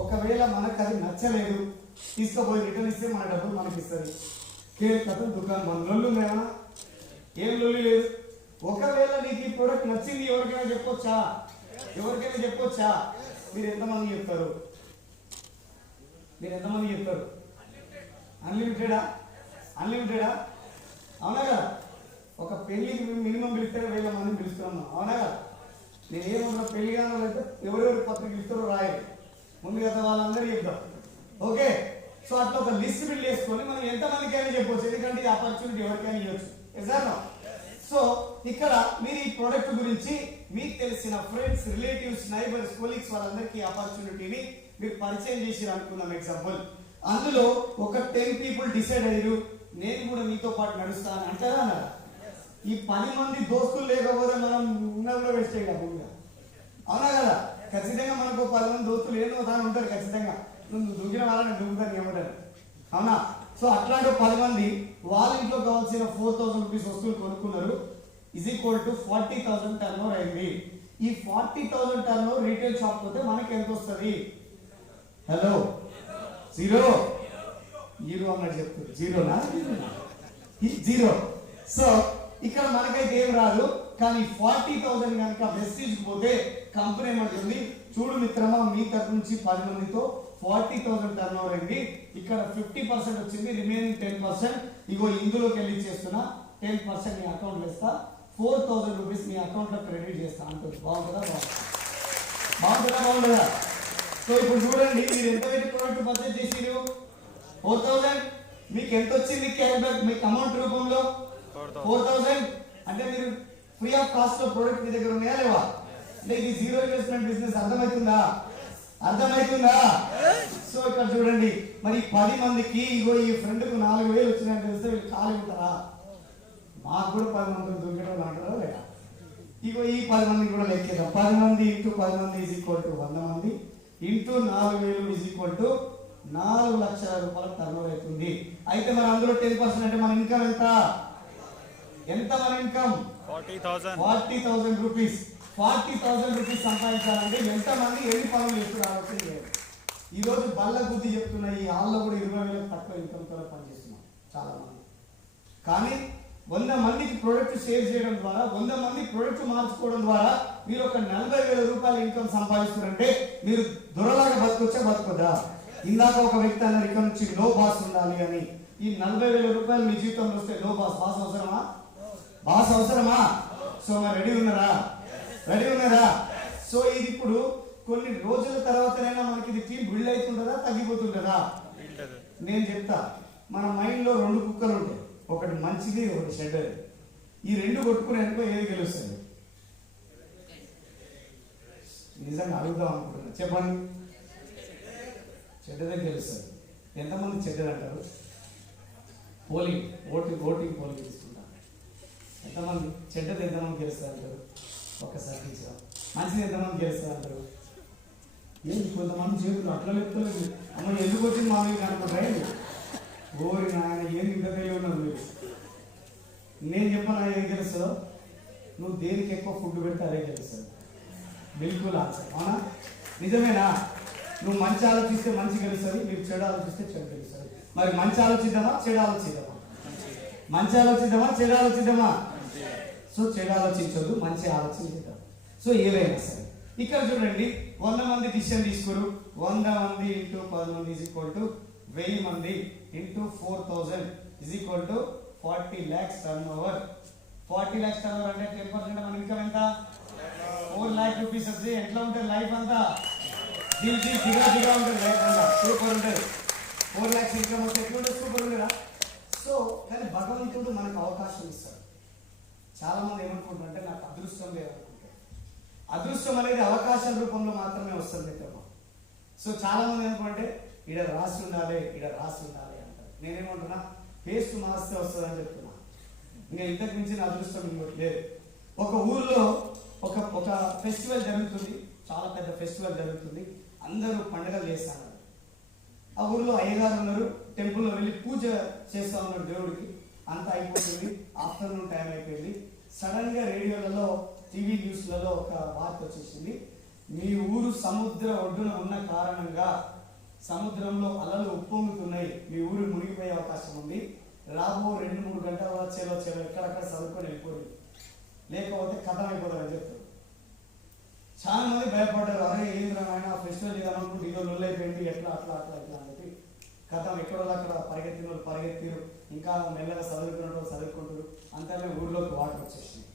ఒకవేళ మనకు అది నచ్చలేదు, తీసుకుపోయి రిటర్న్ ఇస్తే మన డబ్బులు మనకి ఇస్తుంది. కథం దుకాణం మన లొల్లు ఉన్నాయా? ఏం లొల్లి లేదు. ఒకవేళ నీకు ఈ ప్రోడక్ట్ నచ్చింది, ఎవరికైనా చెప్పొచ్చా? ఎవరికైనా చెప్పొచ్చా? మీరు ఎంతమంది చెప్తారు? మీరు ఎంతమంది చెప్తారు? అన్లిమిటెడా? అన్లిమిటెడా? అవునా కదా? ఒక పెళ్లికి మినిమం పిలిస్తే 1000 మందిని పిలుస్తున్నాం, అవునా కదా? నేను ఏమన్నా పెళ్లి కావాలంటే ఎవరెవరు పత్రిక ఇస్తారో రాయాలి, ముందు కదా వాళ్ళందరూ చెప్తాం. ఓకే, సో అట్లా ఒక లిస్ట్ బిల్డ్ చేసుకొని మనం ఎంతమందికైనా చెప్పవచ్చు, ఎందుకంటే ఈ ఆపర్చునిటీ ఎవరికైనా ఇవ్వచ్చు. సో ఇక్కడ మీరు ఈ ప్రోడక్ట్ గురించి మీకు తెలిసిన ఫ్రెండ్స్, రిలేటివ్స్, నైబర్స్, కొలీగ్స్ వాళ్ళందరికీ ఆపర్చునిటీని మీరు పరిచయం చేసి అనుకుందాం. ఎగ్జాంపుల్, అందులో ఒక 10 people డిసైడ్ అయ్యారు, నేను కూడా మీతో పాటు నడుస్తాను అంటారా అన్నారా? ఈ 10 మంది దోస్తులు లేకపోతే మనం ఉన్న కూడా వేస్ట్ అయ్యా, అవునా కదా? ఖచ్చితంగా మనకు 10 మంది దోస్తులు ఏదో దాని ఉంటారు ఖచ్చితంగా. నువ్వు దుగ్గిన వాళ్ళని దుగ్గుతాను ఏమంటారు, అవునా? సో అట్లాంటి 10 మంది వాళ్ళ ఇంట్లో కావాల్సిన 4000 రూపీస్ వస్తువులు కొనుక్కున్నారు, is equal to 40,000 turn over అయింది. ఈ 40,000 టర్న్ ఓవర్ రీటైల్ షాప్ పోతే మనకి ఎంత వస్తుంది? హలో, జీరో అన్నట్టు చెప్తారు. జీరోనా? జీరో. సో ఇక్కడ మనకైతే ఏం రాదు. కానీ 40,000 కనుక వెస్టీజ్ పోతే కంపెనీ ఏమంటుంది, చూడు మిత్రమా, మీ తరపు నుంచి 10 మందితో 40,000 టర్న్ ఓవర్ అయింది, ఇక్కడ 50% వచ్చింది, రిమైనింగ్ 10% ఇగో ఇందులోకి వెళ్ళి చేస్తున్నా, 10% మీ అకౌంట్ వేస్తా, 4,000 రూపీస్ మీ అకౌంట్ లో క్రెడిట్ చేస్తా అంటుంది. బాగుంటుందా? బాగుంటుందా? సో ఇప్పుడు చూడండి, మీరు ఎంత పెట్టి ప్రోడక్ట్ పర్చేజ్ చేసిరు? 4,000. మీకు ఎంత వచ్చింది క్యాష్ బ్యాక్ మీకు అమౌంట్ రూపంలో? 4,000. అంటే మీరు ఫ్రీ ఆఫ్ కాస్ట్ లో ప్రోడక్ట్ మీ దగ్గర ఉన్నాయా లేవా? అంటే ఇది జీరో ఇన్వెస్ట్మెంట్ బిజినెస్. అర్థమవుతుందా? సో ఇక్కడ చూడండి, మరి 10 మందికి ఇగో ఈ ఫ్రెండ్ కు 4,000 వచ్చినాయని తెలిస్తే వీళ్ళు ఖాళీ ఉంటారా? మాకు కూడా 10 మంది దొరికేటోళ్ళు అంటారా లేదా? ఇగో ఈ 10 మందికి కూడా లెక్కేద్దాం. 10 మంది ఇంటూ 10 మంది ఈజ్ ఈక్వల్ టు 100 మంది ఇంటూ 4,000 ఈజ్ ఈక్వల్ టు 4 లక్షల రూపాయల టర్న్ ఓవర్ అవుతుంది. అయితే మరి అందులో 10% అంటే మన ఇన్కమ్ ఎంత? మన ఇన్కమ్ 40,000 రూపీస్. 40,000 రూపీస్ సంపాదించాలంటే ఎంతమంది ఎన్ని పనులు చేస్తున్నారు ఆలోచన చేయాలి. ఈ రోజు బల్ల బుద్ధి చెప్తున్నా, ఈ హాల్లో కూడా 20,000 తక్కువ ఇన్కమ్ తో పనిచేస్తున్నాం చాలా మంది. కానీ 100 మందికి ప్రొడక్ట్ షేర్ చేయడం ద్వారా 100 మంది ప్రొడక్ట్ మార్చుకోవడం ద్వారా మీరు ఒక 40,000 రూపాయల ఇన్కమ్ సంపాదిస్తున్నారంటే మీరు దొరలాగా బతకొచ్చా బతకొద్దా? ఇందాక ఒక వ్యక్తి అన్నారు ఇక్కడ నుంచి లో బాస్ ఉండాలి అని. ఈ 40,000 రూపాయలు మీ జీవితంలో వస్తే లో బాస్ అవసరమా? బాస్ అవసరమా? సో మరి రెడీ ఉన్నారా? సో ఇది ఇప్పుడు కొన్ని రోజుల తర్వాతనైనా మనకి ఇది టీం బిల్డ్ అవుతుంటుందా తగ్గిపోతుంటుందా? నేను చెప్తా, మన మైండ్లో 2 కుక్కలు ఉంటాయి, ఒకటి మంచిది ఒకటి చెడ్డది. ఈ 2 కొట్టుకునేందుకు ఏది గెలుస్తుంది? నిజంగా అడుగుదాం అనుకుంటున్నా, చెప్పండి. చెడ్డదే గెలుస్తుంది. ఎంతమంది చెడ్డది అంటారు? ఓటింగ్ పోలింగ్ తీసుకుంటారు. ఎంతమంది చెడ్డది ఎంతమంది గెలుస్తారు అంటారు? ఒక్కసారి తీసుకురా. మంచిది ఎంతమంది గెలుస్తారు అంటారు? ఏంటి కొంతమంది చేతులు అట్లా చెప్తలేదు. అమ్మ ఎందుకు వచ్చింది మా మీద కనుకుంటాయి. ఓరి నాయన ఏం ఇంకా తెలియ ఉన్నారు మీరు. నేను చెప్పాను ఏం గెలుస్తుందో, నువ్వు దేనికి ఎక్కువ ఫుడ్ పెడితే అదే గెలుస్తుంది. బిల్కుల్ ఆన్సర్. అవునా? నిజమేనా? నువ్వు మంచి ఆలోచిస్తే మంచి గెలుస్తుంది, మీరు చెడు ఆలోచిస్తే చెడు గెలుస్తుంది. మరి మంచి ఆలోచిద్దామా చెడు ఆలోచిద్దామా? మంచి ఆలోచిద్దామా చెడు ఆలోచిద్దామా? సో చెడు ఆలోచించొద్దు, మంచి ఆలోచించుద్దాం. సో ఏదైనా సరే ఇక్కడ చూడండి, 100 మంది డిసిషన్ తీసుకోరు. 100 మంది ఇంటూ 10 మంది ఈజ్ ఈక్వల్ టు 1000 మంది into 4000 is equal to 40 lakhs turn over. 40 lakhs turn over అంటే 10% మన ఇన్కమ్ ఎంత? 4 lakh రూపీస్ వస్తే ఎట్లా ఉంటుంది లైఫ్ అంతా? దిగా ఉంటుంది లైఫ్ అంతా, సూపర్ ఉంటుంది. 4 lakhs ఇన్కమ్ వస్తే ఎట్లా ఉంటుంది? సూపర్ ఉండదా? సో కానీ భగవంతుడు మనకు అవకాశం ఇస్తాడు. చాలా మంది ఏమనుకుంటారంటే నాకు అదృష్టం లేదు. అదృష్టం అనేది అవకాశం రూపంలో మాత్రమే వస్తుంది మిత్రమా. సో చాలా మంది ఏమనుకుంటే ఈడ రాసి ఉండాలి అంటారు. నేనేమంటున్నా, పేస్ట్ మార్స్తే వస్తుంది అని చెప్తున్నా. ఇంకా ఇంతకు మించిన అదృష్టం ఇంకోటి లేదు. ఒక ఊర్లో ఒక ఫెస్టివల్ జరుగుతుంది, చాలా పెద్ద ఫెస్టివల్ జరుగుతుంది, అందరూ పండుగలు చేస్తున్నారు. ఆ ఊర్లో అయ్యగారు ఉన్నారు, టెంపుల్లో వెళ్ళి పూజ చేస్తా ఉన్నారు దేవుడికి. అంతా అయిపోతుంది, ఆఫ్టర్నూన్ టైం అయిపోయింది. సడన్ గా రేడియోలలో టీవీ న్యూస్లలో ఒక వార్త వచ్చేసింది. మీ ఊరు సముద్ర ఒడ్డున ఉన్న కారణంగా సముద్రంలో అలలు ఉప్పొంగుతున్నాయి, మీ ఊరు మునిగిపోయే అవకాశం ఉంది, రాబో 2-3 గంటల చెలో ఎక్కడక్కడ చదువుకొని వెళ్ళిపోయింది, లేకపోతే కథం అయిపోతారని చెప్తారు. చాలా మంది భయపడ్డారు. అరే ఏంద్రా నాయన ఫెస్టివల్ చేద్దామనుకుంటే ఇదో లొల్లు అయిపోయింది, ఎట్లా అని చెప్పి కథం ఎక్కడో అక్కడ పరిగెత్తిరు. ఇంకా మెల్లగా చదువుకుంటారు. అంతనే ఊర్లోకి వాటర్ వచ్చేసింది.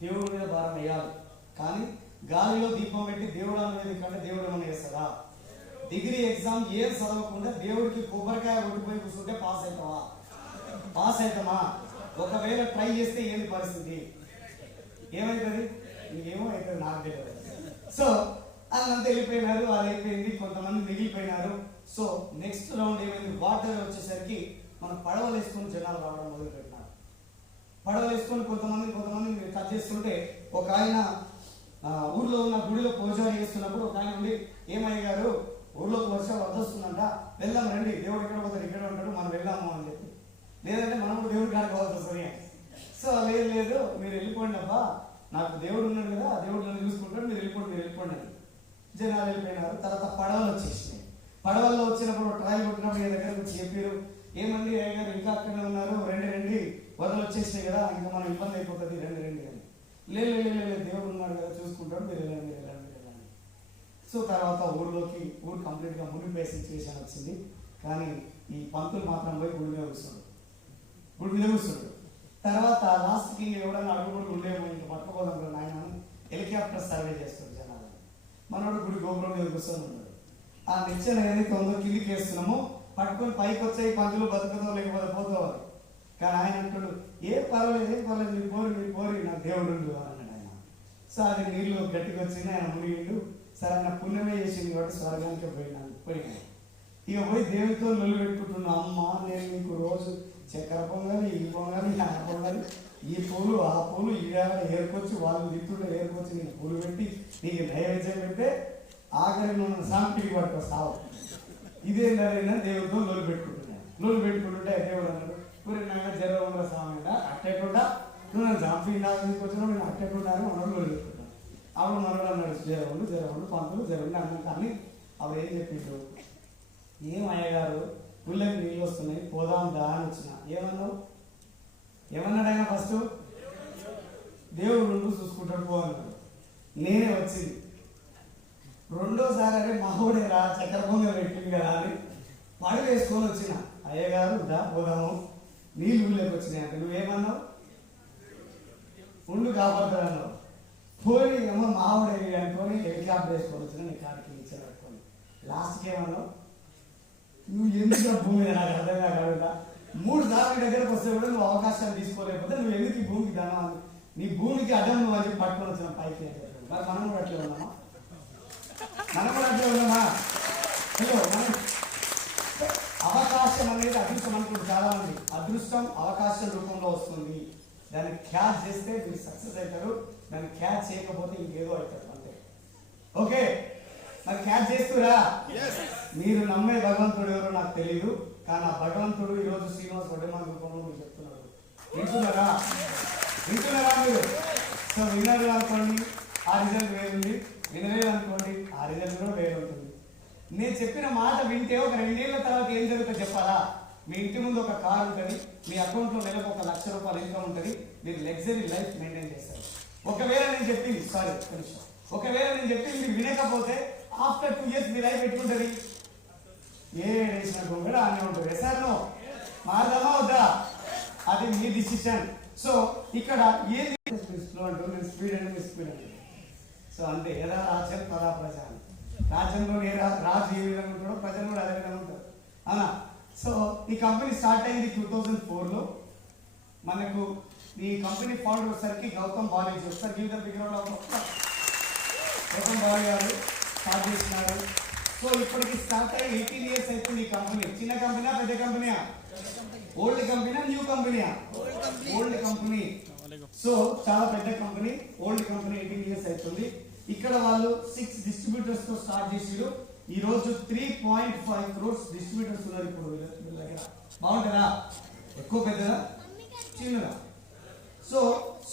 దేవుడి మీద భారం వేయాలి, కానీ గాలిలో దీపం పెట్టి దేవుడు అనేది కంటే దేవుడు ఏమన్నా చేస్తారా? డిగ్రీ ఎగ్జామ్ ఏం చదవకుండా దేవుడికి కొబ్బరికాయ కొట్టిపోయి కూర్చుంటే పాస్ అవుతామా? ఒకవేళ ట్రై చేస్తే ఏంటి పరిస్థితి? ఏమవుతుంది? ఇంకేమో అవుతుంది, నాకు తెలియదు. సో వాళ్ళంతా వెళ్ళిపోయినారు, అది అయిపోయింది, కొంతమంది మిగిలిపోయినారు. సో నెక్స్ట్ రౌండ్ ఏమైంది, వాటర్ వచ్చేసరికి మనం పడవలు వేసుకొని జనాలు రావడం మొదలుపెట్టినారు. పడవలు వేసుకొని కొంతమంది టచ్ చేస్తుంటే ఒక ఆయన ఊర్లో ఉన్న గుడిలో పూజారి చేస్తున్నప్పుడు ఒక ఆయన ఉండి, ఏమయ్యారు ఊర్లోకి వర్షాలు వస్తుందంట, వెళ్దాం రండి, దేవుడు ఎక్కడ పోతాడు ఇక్కడ ఉంటాడు, మనం వెళ్దాము అని చెప్పి. లేదంటే మనం కూడా దేవుడి కాడికి పోవాలి సరే. సో లేదు మీరు వెళ్ళిపోండి అబ్బా, నాకు దేవుడు ఉన్నాడు కదా, దేవుడు నన్ను చూసుకుంటాడు, మీరు వెళ్ళిపోండి అని జనాలు వెళ్ళిపోయినారు. తర్వాత పడవలు వచ్చేసినాయి. పడవల్లో వచ్చినప్పుడు ట్రయల్ కొట్టినప్పుడు మీ దగ్గర వచ్చి చెప్పారు, ఏమండి అయ్యగారు ఇంకా అక్కడే ఉన్నారు, రండి వరదలు వచ్చేసినాయి కదా, ఇంకా మనం ఇబ్బంది అయిపోతుంది, రండి అని. లేదు దేవుడు ఉన్నాడు కదా చూసుకుంటాడు, మీరు వెళ్ళండి. సో తర్వాత ఊరు కంప్లీట్ గా మునిగిపోయే సిచ్యువేషన్ వచ్చింది. కానీ ఈ పంతులు మాత్రం పోయి గుడి మీద కూర్చున్నాడు. తర్వాత లాస్ట్కి ఎవడన్నా అడుగుడు ఉండేమో ఇంకా పట్టుకోదాం కదా ఆయన హెలికాప్టర్ సర్వే చేస్తాడు జనాలు. మనోడు గుడి గోపురం మీద కూర్చొని ఉన్నాడు. ఆ నిచ్చెన ఏదైతే ఉందో కిందికి వేస్తున్నామో పట్టుకొని పైకి వచ్చాయి, పంతులు బతుకుతో లేకపోతే పోతావాలి. కానీ ఆయన అంటాడు, ఏం పర్వాలేదు మీరు పోరి నాకు దేవుడు అన్నాడు ఆయన. సో అది నీళ్ళు గట్టికి వచ్చింది, ఆయన మునిగిండు. సరే నా పుణ్యమే చేసింది కాబట్టి స్వర్గానికి పోయినాను. ఇక పోయి దేవుడితో నొల్లు పెట్టుకుంటున్నా, అమ్మ నేను నీకు రోజు చక్కెర పొంగలి, ఈ పొంగలి, ఆ పొంగలి, ఈ పూలు ఆ పూలు ఏరుకొచ్చి వాళ్ళు దిత్తుడు ఏరుకొచ్చి నీకు పూలు పెట్టి నీకు నైవేద్యం పెడితే ఆఖరి నువ్వు సాంపికి పట్టుకొస్తావు. ఇదేంటైనా దేవుడితో నొల్లు పెట్టుకుంటుంటే దేవుడు అన్నాడు, నాయన జరగకుండా సామె అట్టేకుండా నువ్వు నన్ను చంపి నాకు తీసుకొచ్చినా నేను అట్టేకుండాను మనోడు నొల్లు పెట్టుకుంటాను. అప్పుడు మనోడు అన్నాడు, జరగండు పంతులు జరగండి అన్నాం. కానీ అప్పుడు ఏం చెప్పిండు, ఏం అయ్యగారు గుళ్ళకి నీళ్ళు వస్తున్నాయి పోదాం దా అని వచ్చిన. ఏమన్నాడు ఆయన ఫస్ట్? దేవుడు నుండి చూసుకుంటాడు పో అన్నాడు. నేనే వచ్చింది. రెండోసారి అరే మాహోడే రా చక్కెర పొంగల్ పెట్టింది కదా అని పడి వేసుకొని వచ్చిన. అయ్యగారు దా పోదాము, నీళ్ళు ఊళ్ళోకి వచ్చినాయి అంటే నువ్వేమన్నావు? ఉండు కాపాడుతాడు అన్నావు. పోయి ఏమో మాహోడే అనుకొని హెలికాప్టర్ వేసుకొని వచ్చిన నీ కాడికి ఇచ్చిన పెట్టుకొని లాస్ట్కి ఏమన్నావు? నువ్వు ఎందుకు భూమి మీద నాకు అర్థం కాక అడుగుతా. 3 సార్లు దగ్గరకు వస్తే కూడా నువ్వు అవకాశాలు తీసుకోలేకపోతే నువ్వు ఎందుకు ఈ భూమికి ధనం, నీ భూమికి అడ్డం నువ్వు అని పట్టుకొని వచ్చిన పైకి. మరి మనం కూడా అట్లే ఉన్నామా? మనం కూడా అట్లే ఉన్నామా? హలో, మనం అవకాశం అనేది అదృష్టం అనుకుంటారు చాలా మంది. అదృష్టం అవకాశం రూపంలో వస్తుంది. దాన్ని క్యాచ్ చేస్తే మీరు సక్సెస్ అవుతారు, దాన్ని క్యాచ్ చేయకపోతే ఇంకేదో అవుతారు అంతే. ఓకే, మరి క్యాచ్ చేస్తురా? మీరు నమ్మే భగవంతుడు ఎవరో నాకు తెలియదు, కానీ ఆ భగవంతుడు ఈరోజు శ్రీనివాస్ వడ్డమాన్ రూపంలో మీరు చెప్తున్నారు. వింటున్నారా? వింటున్నారా మీరు? సో విన్నారు అనుకోండి, ఆ రిజల్ట్ వేరుంది. వినలేదు అనుకోండి, ఆ రిజల్ట్ కూడా వేరు ఉంటుంది. నేను చెప్పిన మాట వింటే ఒక 2 ఏళ్ల తర్వాత ఏం జరుగుతుందో చెప్పాలా? మీ ఇంటి ముందు ఒక కార్ ఉంటుంది, మీ అకౌంట్లో నెలకు 1 లక్ష రూపాయలు ఇన్కమ్ ఉంటుంది, మీరు లగ్జరీ లైఫ్ మెయింటైన్ చేస్తారు. ఒకవేళ నేను చెప్పింది ఒకవేళ నేను చెప్పింది మీరు వినకపోతే ఆఫ్టర్ 2 ఇయర్స్ మీ లైఫ్ ఎట్టుకుంటుంది? ఏ వేసిన కూడా అనే ఉంటుంది. ఎసార్నో మారదామా వద్దా? అది మీ డిసిషన్. సో ఇక్కడ ఏది అంటుంది స్పీడ్ అంటే స్పీడ్ అంటే సో అంతే. ఎలా రాజ్యం తదా ప్రజ. రాజ్యంలో రాజు ఏ విధంగా ఉంటాడో ప్రజలు కూడా అదే విధంగా ఉంటారు అలా. సో ఈ కంపెనీ స్టార్ట్ అయింది 2004లో. మనకు ఈ కంపెనీ ఫౌండర్ వచ్చేసరికి గౌతమ్ బాలాజీ. ఒకసారి జీవితం బిగ్రౌండ్ గౌతమ్ బాలాజీ గారు స్టార్ట్ చేసినారు. సో ఇప్పటికి స్టార్ట్ అయ్యి 18 ఇయర్స్ అవుతుంది ఈ కంపెనీ. చిన్న కంపెనీ పెద్ద కంపెనీయా? ఓల్డ్ కంపెనీ న్యూ కంపెనీయా? Old company. సో చాలా పెద్ద కంపెనీ, ఓల్డ్ కంపెనీ. 18 ఇయర్స్ అవుతుంది. ఇక్కడ వాళ్ళు 6 డిస్ట్రిబ్యూటర్స్ తో స్టార్ట్ చేసిరు. ఈ రోజు 3.5 crores డిస్ట్రిబ్యూటర్స్ ఉన్నారు ఇప్పుడు వీళ్ళ దగ్గర. బాగుంటుందా? ఎక్కువ పెద్దదా చిన్నదా? సో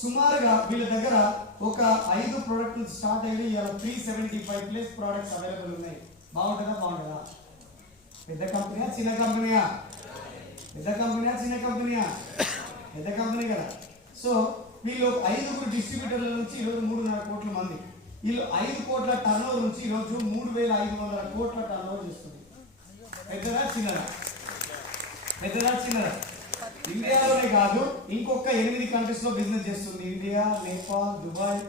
సుమారుగా వీళ్ళ దగ్గర ఒక 5 ప్రోడక్ట్లు స్టార్ట్ అయ్యి ఇలా 375+ ప్రోడక్ట్స్ అవైలబుల్ ఉన్నాయి. బాగుంటుందా? పెద్ద కంపెనీయా చిన్న కంపెనీయా? పెద్ద కంపెనీయా చిన్న కంపెనీయా? పెద్ద కంపెనీ కదా. సో వీళ్ళు 5 డిస్ట్రిబ్యూటర్ల నుంచి ఈరోజు 3.5 కోట్ల మంది. వీళ్ళు 5 కోట్ల టర్నోవర్ నుంచి ఈరోజు 3,500 కోట్ల టర్నోవర్ చేస్తుంది. పెద్దదా చిన్నదా? ఇండియాలోనే కాదు, ఇంకొక 8 కంట్రీస్ లో బిజినెస్ చేస్తుంది. India, Nepal, Dubai,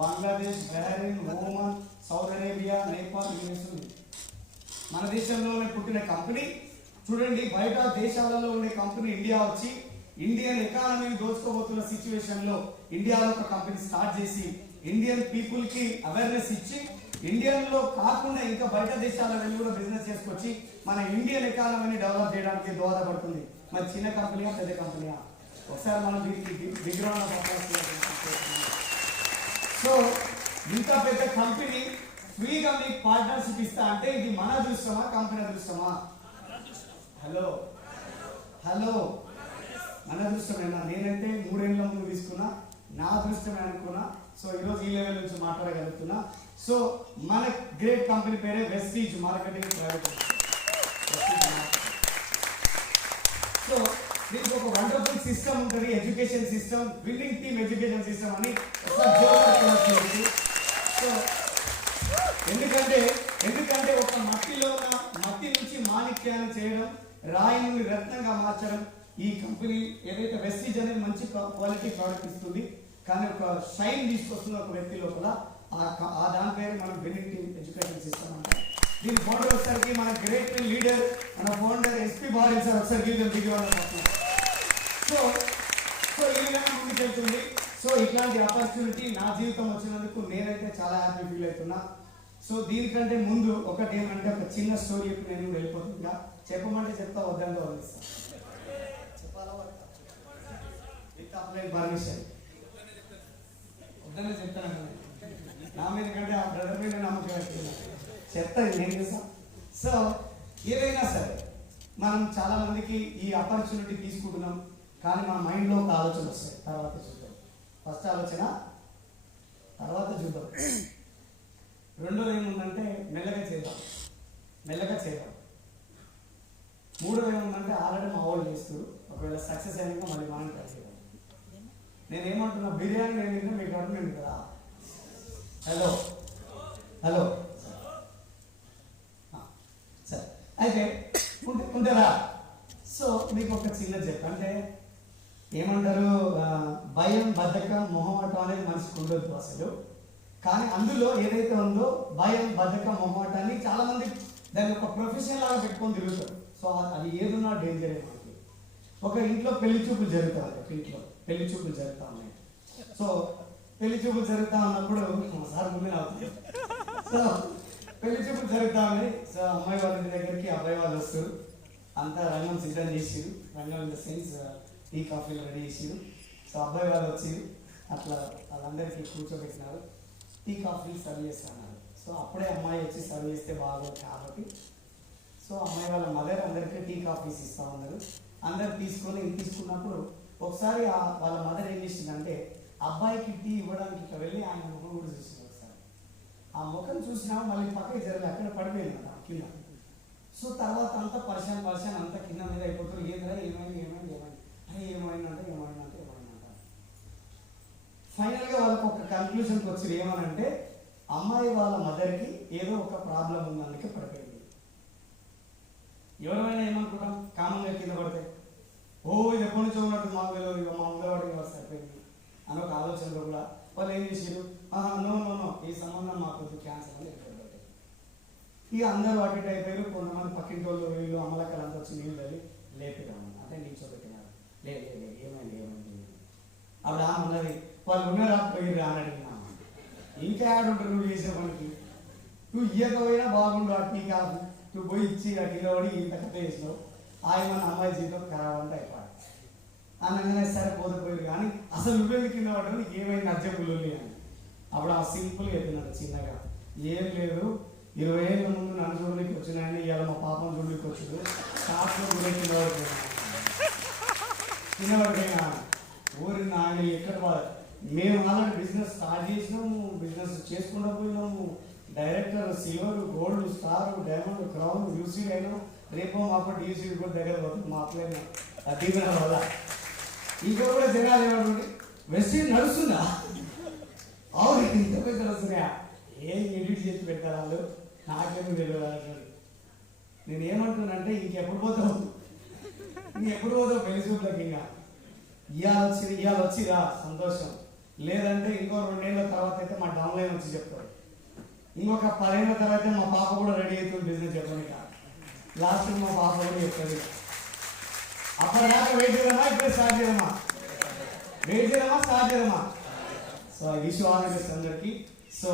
Bangladesh, Bahrain, Oman, Saudi Arabia, Nepal చేస్తుంది. మన దేశంలోనే పుట్టిన కంపెనీ. చూడండి, బయట దేశాలలో ఉండే కంపెనీ ఇండియా వచ్చి ఇండియన్ ఎకానమీని దోచుకోబోతున్న సిచ్యువేషన్ లో ఇండియాలో ఒక కంపెనీ స్టార్ట్ చేసి ఇండియన్ పీపుల్ కి అవేర్నెస్ ఇచ్చి ఇండియన్ లో కాకుండా ఇంకా బయట దేశాలలో కూడా బిజినెస్ చేసుకొచ్చి మన ఇండియన్ ఎకానమీని డెవలప్ చేయడానికి దోహదపడుతుంది. మరి చిన్న కంపెనీయా పెద్ద కంపెనీయా? ఒకసారి మనం దీనికి big round of applause. So ఇంత పెద్ద కంపెనీ ఫ్రీగా మీకు పార్ట్నర్షిప్ ఇస్తా అంటే ఇది మన అదృష్టమా కంపెనీ అదృష్టమా? హలో మన అదృష్టమేనా? నేనంటే 3 ఏళ్ళ ముందు తీసుకున్నా, నా అదృష్టమే అనుకున్నా. సో ఈరోజు ఈ లెవెల్ నుంచి మాట్లాడగలుగుతున్నా. సో మన గ్రేట్ కంపెనీ పేరే వెస్టీజ్ మార్కెటింగ్ ప్రైవేట్. సో దీనికి ఒక వండర్ఫుల్ సిస్టమ్ ఉంటుంది, education system, winning team education system అని. సో ఎందుకంటే ఒక మట్టిలో ఉన్న మట్టి నుంచి మాణిక్యాన్ని చేయడం, రాయి నుండి రత్నంగా మార్చడం ఈ కంపెనీ ఏదైతే వెస్టీజ్ అనేది మంచి క్వాలిటీ ప్రోడక్ట్ ఇస్తుంది, కానీ ఒక షైన్ తీసుకొస్తున్న ఒక వ్యక్తి లోపల ఆ దాని పేరు మనం విన్నింగ్ టీమ్ ఎడ్యుకేషన్ సిస్టమ్ అంటాం. దీని ఫౌండర్ వచ్చేసరికి మన గ్రేట్ లీడర్, మన ఫౌండర్ ఎస్పీ బారిన్ సార్. ఒకసారి సో ఈ విధంగా ముందుకెళ్తుంది. సో ఇట్లాంటి ఆపర్చునిటీ నా జీవితం వచ్చినందుకు నేనైతే చాలా హ్యాపీ ఫీల్ అవుతున్నా. సో దీనికంటే ముందు ఒకటి ఏమంటే ఒక చిన్న స్టోరీ చెప్పి నేను వెళ్ళిపోతుందా? చెప్పమంటే చెప్తా, వద్దంటే వదిలేస్తా. చెప్పాలా విత్ అప్లైన్ పర్మిషన్? వద్దనే చెప్తాను. నా మీద కంటే ఆ బ్రదర్ మీద నమ్మకం చెప్తాను నేను చేస్తాం. సో ఏదైనా సరే మనం చాలా మందికి ఈ ఆపర్చునిటీ తీసుకుంటున్నాం, కానీ మన మైండ్లో ఒక ఆలోచన వస్తాయి. తర్వాత చూద్దాం. ఫస్ట్ ఆలోచన తర్వాత చూద్దాం. రెండోది ఏముందంటే మెల్లగా చేద్దాం. మూడోది ఏముందంటే ఆల్రెడీ మా వాళ్ళు చేస్తారు, ఒకవేళ సక్సెస్ అయినా మళ్ళీ మనం ట్రై చేద్దాం. నేనేమంటున్నా, బిర్యానీ నేను తింటే మీకు అర్థం కదా. హలో హలో సరే, అయితే ఉంటుందా? సో మీకు ఒక చిన్న చెప్పు, అంటే ఏమంటారు, భయం, బద్ధకం, మొహమాటం అనేది మనిషికి ఉండొద్దు అసలు. కానీ అందులో ఏదైతే ఉందో భయం, బద్ధకం, మొహమాటాన్ని చాలా మంది దాన్ని ఒక ప్రొఫెషన్ లాగా పెట్టుకొని తిరుగుతారు. సో అది ఏదున్నా డేంజర్ మనకి. ఒక ఇంట్లో పెళ్లి చూపులు జరుగుతా ఉన్నాయి, ఇంట్లో పెళ్లి చూపులు జరుగుతా ఉన్నాయి. సో పెళ్లి చూపులు జరుగుతా ఉన్నప్పుడు సార్ ముందు అవుతుంది. సో పెళ్లి చూపులు జరుగుతా ఉన్నాయి. సో అమ్మాయి వాళ్ళ ఇంటి దగ్గరికి అబ్బాయి వాళ్ళు వస్తారు. అంతా రంగం సిద్ధం చేసిరు, రంగం ఇన్ ద సెన్స్ టీ కాఫీలు రెడీ చేసిరు. సో అబ్బాయి వాళ్ళు వచ్చిరు, అట్లా వాళ్ళందరికీ కూర్చోబెట్టినారు, టీ కాఫీలు సర్వ్ చేస్తున్నారు. సో అప్పుడే అమ్మాయి వచ్చి సర్వ్ చేస్తే బాగోదు కాబట్టి సో అమ్మాయి వాళ్ళ మదర్ అందరికీ టీ కాఫీస్ ఇస్తా ఉన్నారు. అందరు తీసుకున్నప్పుడు ఒకసారి వాళ్ళ మదర్ ఏం చేసిందంటే అబ్బాయికి టీ ఇవ్వడానికి ఇట్లా వెళ్ళి ఆయన ముఖం కూడా చూసింది. ఒకసారి ఆ ముఖం చూసినా మళ్ళీ పక్కకి జరగలేదు, అక్కడ పడిపోయింది కింద. సో తర్వాత అంతా పరిశాన్ అంతా కింద మీద అయిపోతారు. ఏమైంది ఫైనల్గా వాళ్ళకి ఒక కన్క్లూషన్కి వచ్చి ఏమనంటే అమ్మాయి వాళ్ళ మదర్కి ఏదో ఒక ప్రాబ్లం ఉందందుకే పడిపోయింది. ఎవరైనా ఏమనుకుంటాం, కామన్గా కింద పడితే ఇది ఎప్పటి నుంచో ఉన్నట్టు మా ముందరవాడికి సరిపోయింది అని ఒక ఆలోచనలో కూడా వాళ్ళు ఏం చేసారు, నో ఈ సంబంధం మాకు క్యాన్సర్ అని చెప్పారు. ఇక అందరూ అటు ఇటు అయిపోయారు. కొంతమంది పక్కింటి వాళ్ళు వీళ్ళు అమలకలు అంతా వచ్చి నీళ్ళు వెళ్ళి లేపినాము అంటే నిల్చోబెట్టినారు. ఏమైంది అప్పుడు ఆమె ఉన్నది, వాళ్ళు ఉన్నారా పోయిర్రా అని అడిగినాము. ఇంకా ఆడుంటారు నువ్వు చేసే పనికి, నువ్వు ఇయ్యకపోయినా బాగుండు ఆ టీ కాదు, నువ్వు పోయి ఇచ్చి ఆ కిలో పడి ఇంత కథ చేసినావు, మన అమ్మాయి జీవితం ఖరాబ్ అంటే అయిపోయి అనగానే సరే పోయిరు. కానీ అసలు నువ్వెందుకు కింద పడ్డావు, నీకు ఏమైంది అజ్జపులు అని. అప్పుడు ఆ సింపుల్ చెప్పినాడు చిన్నగా, ఏం లేదు 20 ఏళ్ళ ముందు నన్ను చూడడానికి వచ్చినాయని ఇవాళ మా పాపం చూడడానికి వచ్చాడు, షాప్లో కూడా కింద పడిపోయినా ఊరి నాయన ఎక్కడ మేము ఆల్రెడీ బిజినెస్ స్టార్ట్ చేసినాము, బిజినెస్ చేసుకుంటూ పోయినాము, director silver, gold, star, diamond, crown, యూసీడ్ అయినాము. రేపు మాకు యూసీడ్ కూడా దగ్గర పోతుంది మా అట్లయినా దీవెన వల్ల. ఇంకో కూడా జనాలు ఏమంటుంటే వెస్టిన్ నడుస్తుందా, అవును ఇంత పెద్ద నడుస్తున్నాయా, ఏం ఎడిట్ చేసి పెడతారు వాళ్ళు, నాకేమో తెలియదు. నేను ఏమంటున్నానంటే ఇంకెప్పుడు పోతావు పెళ్లి చూపులకి. ఇంకా ఇవాళ వచ్చిరా సంతోషం, లేదంటే ఇంకో 2 ఏళ్ళ తర్వాత అయితే మా డౌన్లైన్ వచ్చి చెప్తారు, ఇంకొక 10 ఏళ్ళ తర్వాత మా పాప కూడా రెడీ అవుతుంది బిజినెస్ చెప్పండి. లాస్ట్ మా పాప కూడా చెప్తుంది. అప్పటిదాకా వెయిట్ చేయడమా, ఇప్పుడే స్టార్ట్ చేయడమా, స్టార్ట్ చేయడమా. So wish all the best అందరికీ. సో